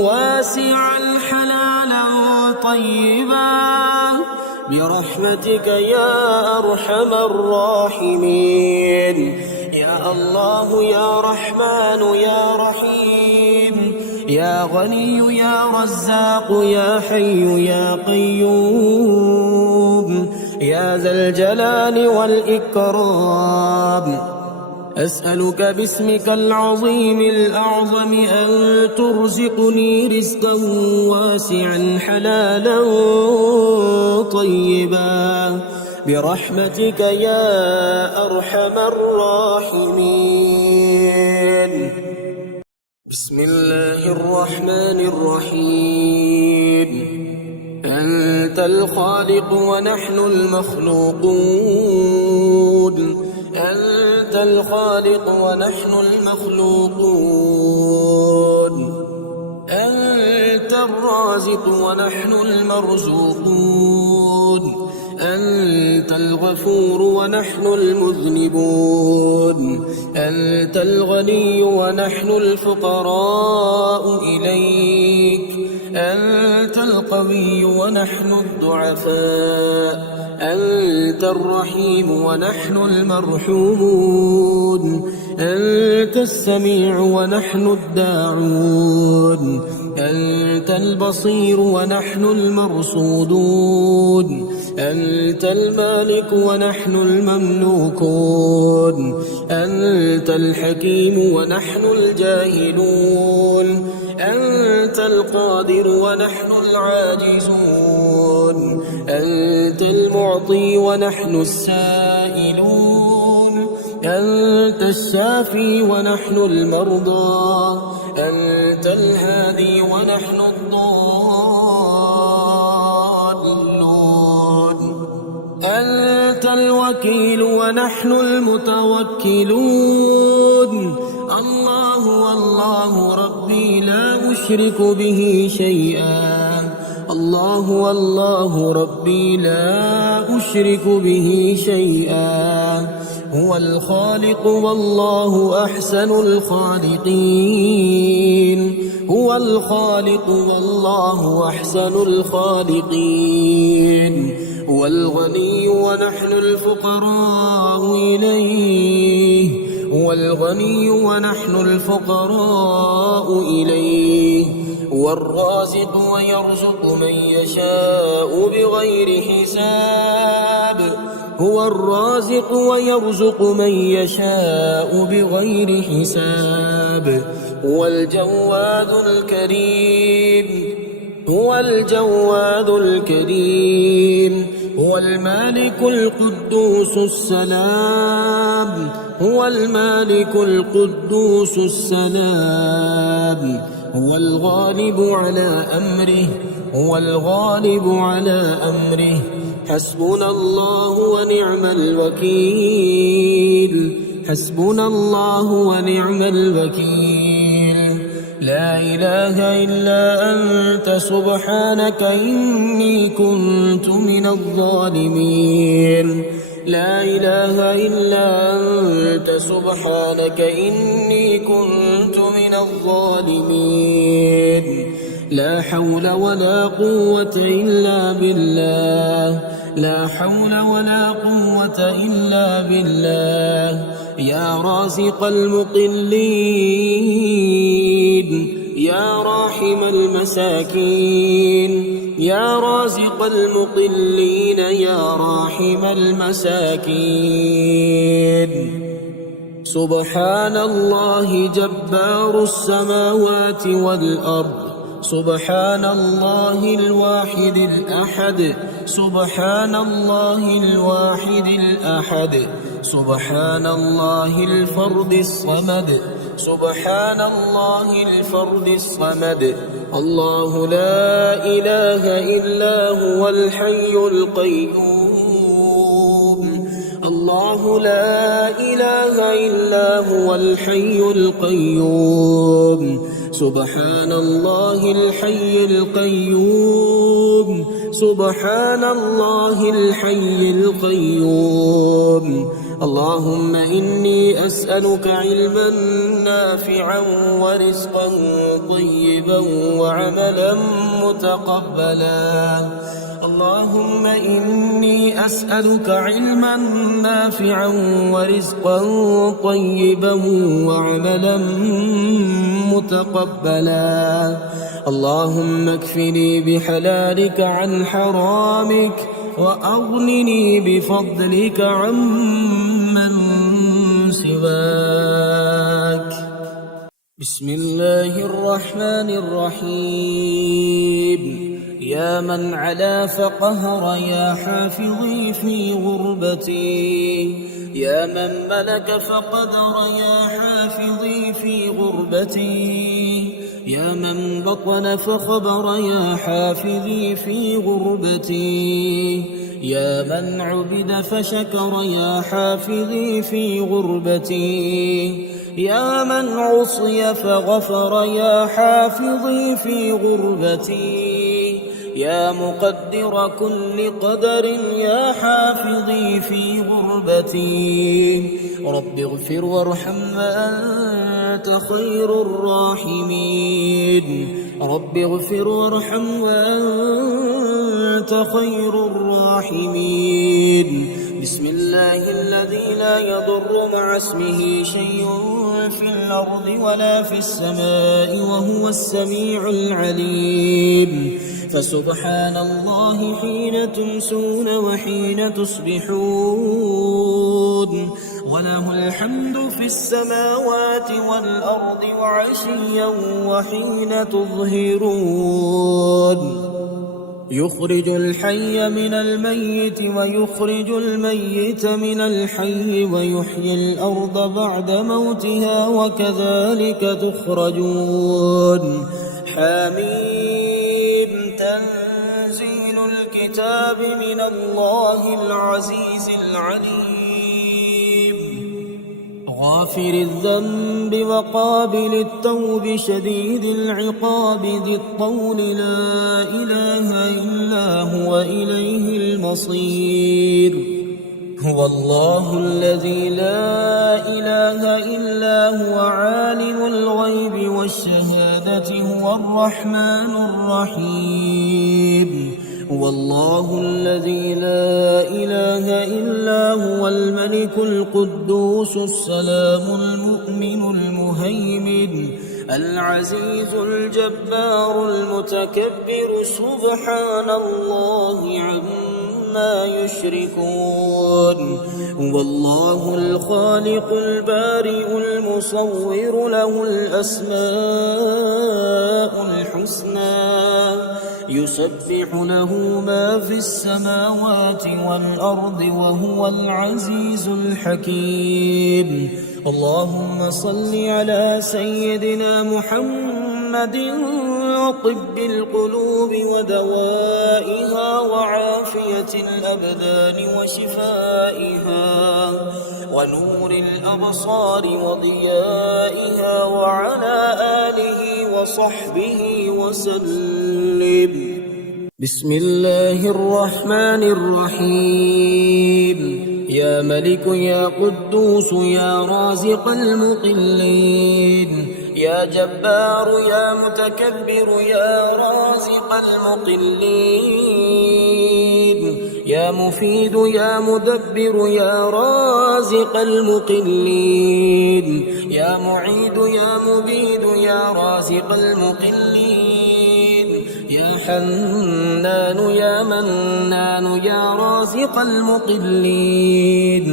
واسعا حلالا طيبا برحمتك يا أرحم الراحمين. يا الله يا رحمن يا رحيم، يا غني يا رزاق يا حي يا قيوم يا ذا الجلال والإكرام، أسألك باسمك العظيم الأعظم أن ترزقني رزقا واسعا حلالا طيبا برحمتك يا أرحم الراحمين. بسم الله الرحمن الرحيم. أنت الخالق ونحن المخلوقون، أنت الخالق ونحن المخلوقون، أنت الرازق ونحن المرزوقون، أنت الغفور ونحن المذنبون، أنت الغني ونحن الفقراء إليك، أنت القوي ونحن الضعفاء، أنت الرحيم ونحن المرحومون، أنت السميع ونحن الداعون، أنت البصير ونحن المرصودون، أنت المالك ونحن المملوكون، أنت الحكيم ونحن الجاهلون، أنت القادر ونحن العاجزون، أنت المعطي ونحن السائلون، أنت الشافي ونحن المرضى، أنت الهادي ونحن الضالون، أنت الوكيل ونحن المتوكلون. الله والله ربي لا أشرك به شيئا، الله والله ربي لا أشرك به شيئا، هو الخالق والله أحسن الخالقين، هو الخالق والله أحسن الخالقين، هو الغني ونحن الفقراء إليه، هو الغني ونحن الفقراء إليه، هو الرازق ويرزق من يشاء بغير حساب، هو الرازق ويرزق من يشاء بغير حساب، هو الجواد الكريم، هو الجواد الكريم، هو المالك القدوس السلام، هو المالك القدوس السلام، هو الغالب على أمره، هو الغالب على أمره، حسبنا الله ونعم الوكيل، حسبنا الله ونعم الوكيل، لا إله إلا أنت سبحانك إني كنت من الظالمين، لا إله إلا أنت سبحانك إني كنت من الظالمين، لا حول ولا قوة إلا بالله، لا حول ولا قوة إلا بالله، يا رازق المقلين، يا راحم المساكين، يا رازق المقلين، يا راحم المساكين. سبحان الله جبار السماوات والأرض، سبحان الله الواحد الأحد، سبحان الله الواحد الأحد، سبحان الله الفرد الصمد، سبحان الله الفرد الصمد. الله لا إله إلا هو الحي القيوم، الله لا إله إلا هو الحي القيوم، سبحان الله الحي القيوم، سبحان الله الحي القيوم. اللهم إني أسألك علما نافعا ورزقا طيبا وعملا متقبلا. اللهم إني أسألك علما نافعا ورزقا طيبا وعملا متقبلا. اللهم اكفني بحلالك عن حرامك وأغنني بفضلك عمن سواك. بسم الله الرحمن الرحيم. يا من علا فقهر يا حافظي في غربتي، يا من ملك فقدر يا حافظي في غربتي، يا من بطن فخبر يا حافظي في غربتي، يا من عبد فشكر يا حافظي في غربتي، يا من عصي فغفر يا حافظي في غربتي، يا مقدر كل قدر يا حافظي في غربتي رب اغفر وارحم وأنت خير الراحمين رب اغفر وارحم وأنت خير الراحمين بسم الله الذي لا يضر مع اسمه شيء في الأرض ولا في السماء وهو السميع العليم فسبحان الله حين تمسون وحين تصبحون وله الحمد في السماوات والأرض وعشيا وحين تظهرون يخرج الحي من الميت ويخرج الميت من الحي ويحيي الأرض بعد موتها وكذلك تخرجون حميم تنزيل الكتاب من الله العزيز العليم غافر الذنب وقابل التوب شديد العقاب ذي الطول لا إله إلا هو إليه المصير هو الله الذي لا إله إلا هو عالم الغيب والشهادة هو الرحمن الرحيم هو الله الذي لا إله إلا هو الملك القدوس السلام المؤمن المهيمن العزيز الجبار المتكبر سبحان الله عما يشركون هو الله الخالق البارئ المصور له الأسماء الحسنى يسبح له ما في السماوات والأرض وهو العزيز الحكيم اللهم صل على سيدنا محمد طب القلوب ودوائها وعافية الأبدان وشفائها ونور الأبصار وضيائها وعلى آله وصحبه وسلم بسم الله الرحمن الرحيم يا ملك يا قدوس يا رازق المقلين يا جبار يا متكبر يا رازق المقلين يا مفيد يا مدبر يا رازق المقلين يا معيد يا مبيد يا رازق المقلين يا حنان يا منان يا رازق المقلين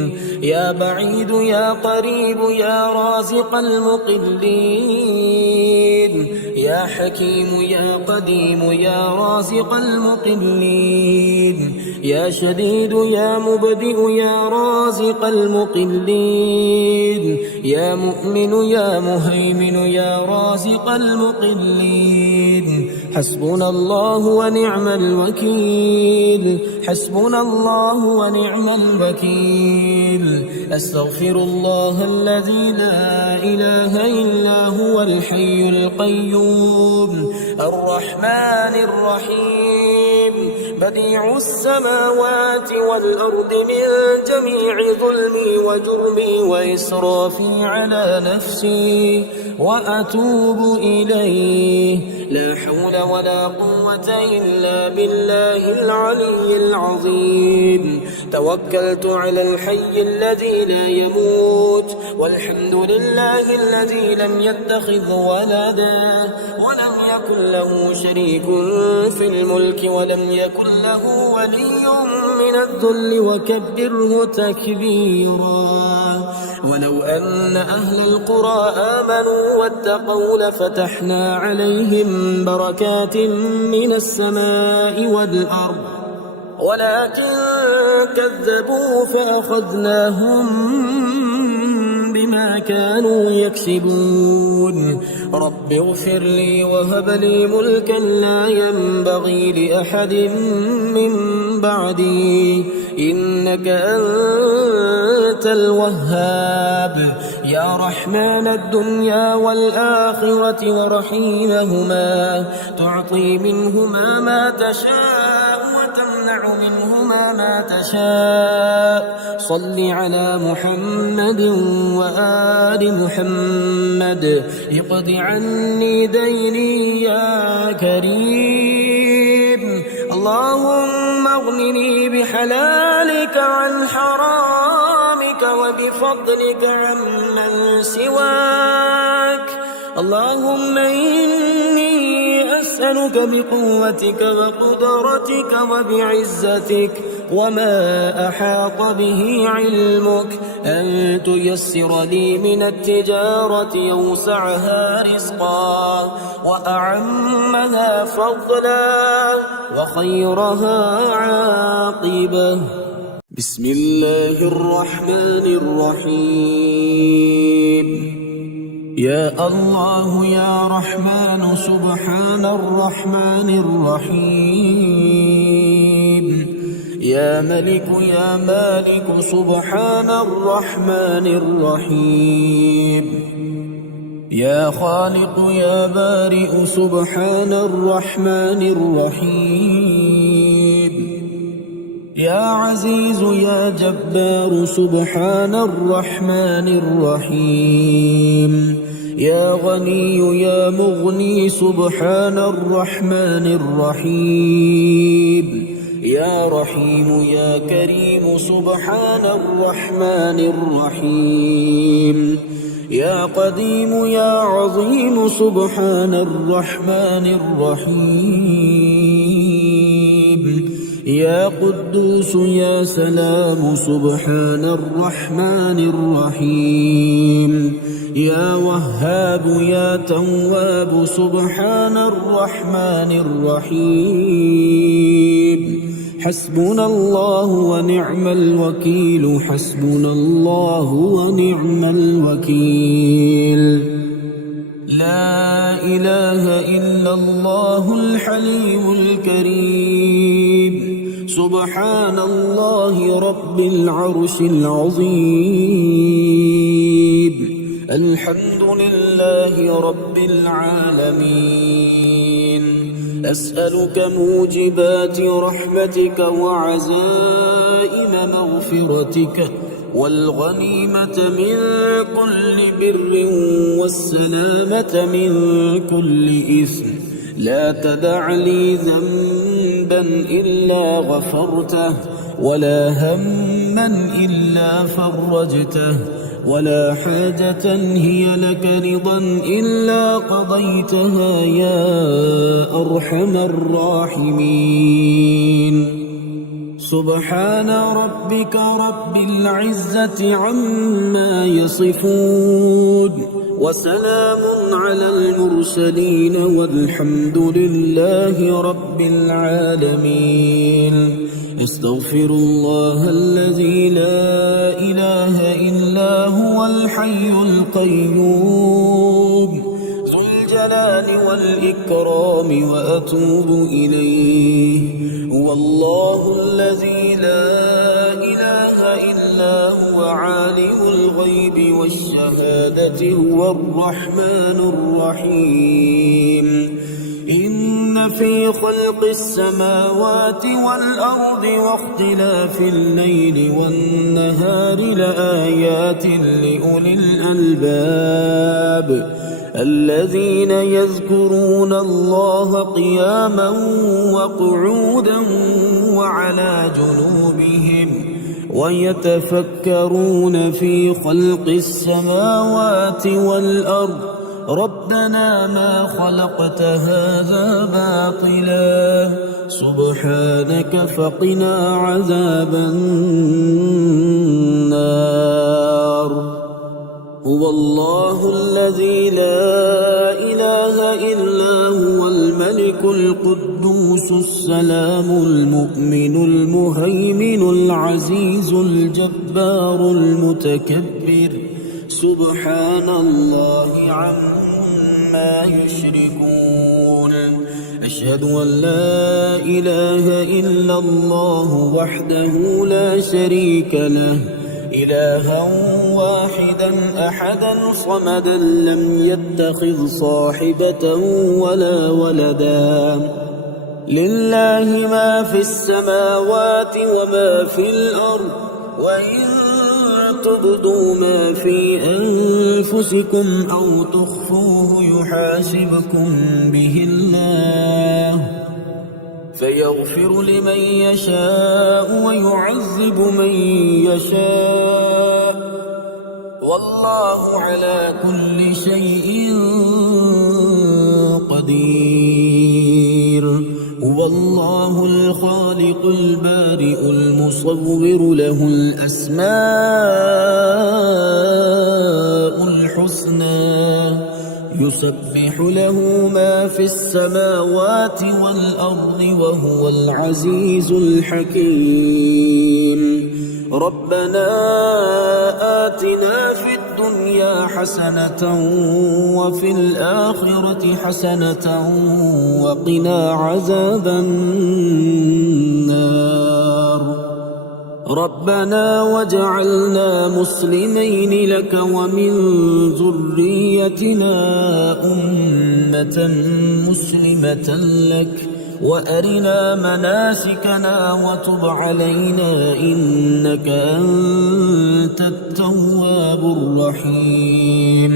يا بعيد يا قريب يا رازق المقلين يا حكيم يا قديم يا رازق المقلين يا شديد يا مبدئ يا رازق المقلين يا مؤمن يا مهيمن يا رازق المقلين حسبنا الله ونعم الوكيل حسبنا الله ونعم الوكيل أستغفر الله الذي لا إله إلا هو الحي القيوم الرحمن الرحيم بديع السماوات والأرض من جميع ظلمي وجرمي وإسرافي على نفسي وأتوب إليه لا حول ولا قوة إلا بالله العلي العظيم توكلت على الحي الذي لا يموت والحمد لله الذي لم يتخذ ولدا ولم يكن له شريك في الملك ولم يكن له ولي من الذل وكبره تكبيرا ولو أن أهل القرى آمنوا واتقوا لفتحنا عليهم بركات من السماء والأرض ولكن كذبوا فأخذناهم بما كانوا يكسبون رب اغفر لي وهب لي ملكا لا ينبغي لأحد من بعدي إنك أنت الوهاب يا رحمن الدنيا والآخرة ورحيمهما، تعطي منهما ما تشاء وتمنع منهما ما تشاء. صل على محمد وآل محمد، اقض عني ديني يا كريم. اللهم اغنني بحلالك عن حرامك وبفضلك عمن سواك. اللهم إني أسألك بقوتك وقدرتك وبعزتك وما أحاط به علمك أن تيسر لي من التجارة أوسعها رزقا وأعمها فضلا وخيرها عاقبة. بسم الله الرحمن الرحيم. يا الله يا رحمن سبحان الرحمن الرحيم. يا ملك يا مالك سبحان الرحمن الرحيم. يا خالق يا بارئ سبحان الرحمن الرحيم. يا عزيز يا جبار سبحان الرحمن الرحيم. يا غني يا مغني سبحان الرحمن الرحيم. يا رحيم يا كريم سبحان الرحمن الرحيم. يا قديم يا عظيم سبحان الرحمن الرحيم. يا قدوس يا سلام سبحان الرحمن الرحيم. يا وهاب يا تواب سبحان الرحمن الرحيم. حسبنا الله ونعم الوكيل. حسبنا الله ونعم الوكيل. لا إله إلا الله الحليم الكريم. سبحان الله رب العرش العظيم. الحمد لله رب العالمين. أسألك موجبات رحمتك وعزائم مغفرتك والغنيمة من كل بر والسلامة من كل إثم. لا تدع لي ذنبا إلا غفرته ولا هما إلا فرجته ولا حاجة هي لك رضا إلا قضيتها يا أرحم الراحمين. سبحان ربك رب العزة عما يصفون وسلام على المرسلين والحمد لله رب العالمين. استغفر الله الذي لا إله إلا هو الحي القيوم ذو الجلال والإكرام وأتوب إليه. هو الله الذي لا إله إلا هو عالم الغيب والشهادة هو الرحمن الرحيم. إن في خلق السماوات والأرض واختلاف الليل والنهار لآيات لأولي الألباب الذين يذكرون الله قياما وقعودا وعلى جنوبهم ويتفكرون في خلق السماوات والأرض ربنا ما خلقت هذا باطلا سبحانك فقنا عذاب النار. هو الله الذي لا إله إلا هو الملك القدوس السلام المؤمن المهيمن العزيز الجبار المتكبر سبحان الله عما يشركون. أشهد أن لا إله إلا الله وحده لا شريك له إلها واحدا أحدا صمدا لم يتخذ صاحبة ولا ولدا لله ما في السماوات وما في الأرض وإن تبدوا ما في أنفسكم أو تخفوه يحاسبكم به الله فيغفر لمن يشاء ويعذب من يشاء والله على كل شيء قدير هو الله الخالق البارئ المصور له الأسماء الحسنى يسبح له ما في السماوات والأرض وهو العزيز الحكيم ربنا آتنا في الدنيا حسنة وفي الآخرة حسنة وقنا عذاب النار ربنا واجعلنا مسلمين لك ومن ذريتنا أمة مسلمة لك وأرنا مناسكنا وتب علينا إنك أنت التواب الرحيم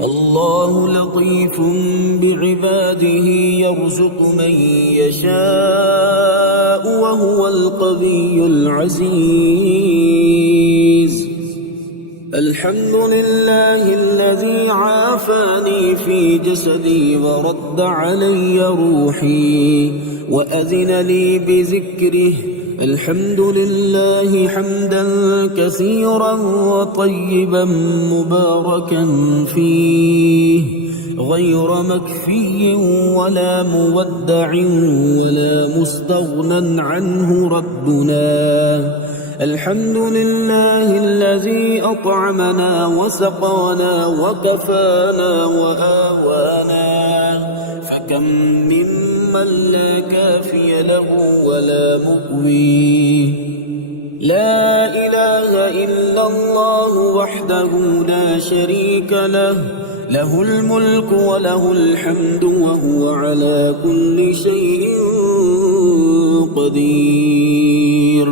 الله لطيف بعباده يرزق من يشاء وهو القوي العزيز الحمد لله الذي عافاني في جسدي ورد علي روحي وأذن لي بذكره الحمد لله حمدا كثيرا وطيبا مباركا فيه غير مكفي ولا مودع ولا مستغنى عنه ربنا الحمد لله الذي أطعمنا وسقانا وكفانا وآوانا فكم ممن لا كافي له ولا مؤوي لا إله إلا الله وحده لا شريك له له الملك وله الحمد وهو على كل شيء قدير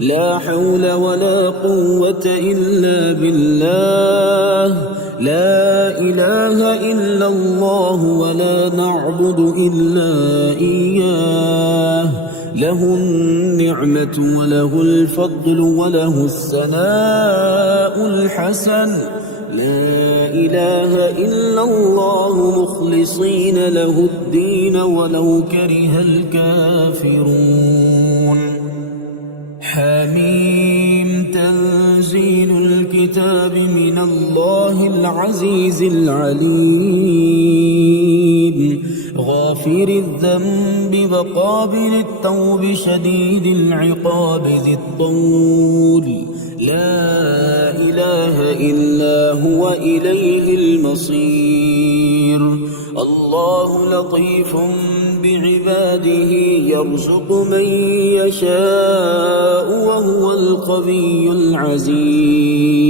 لا حول ولا قوة إلا بالله لا إله إلا الله ولا نعبد إلا إياه له النعمة وله الفضل وله الثناء الحسن لا إله إلا الله مخلصين له الدين ولو كره الكافرون حميم تنزيل الكتاب من الله العزيز العليم غافر الذنب وقابل التوب شديد العقاب ذي الطول لا إله إلا هو إليه المصير الله لطيف بعباده يرزق من يشاء وهو القوي العزيز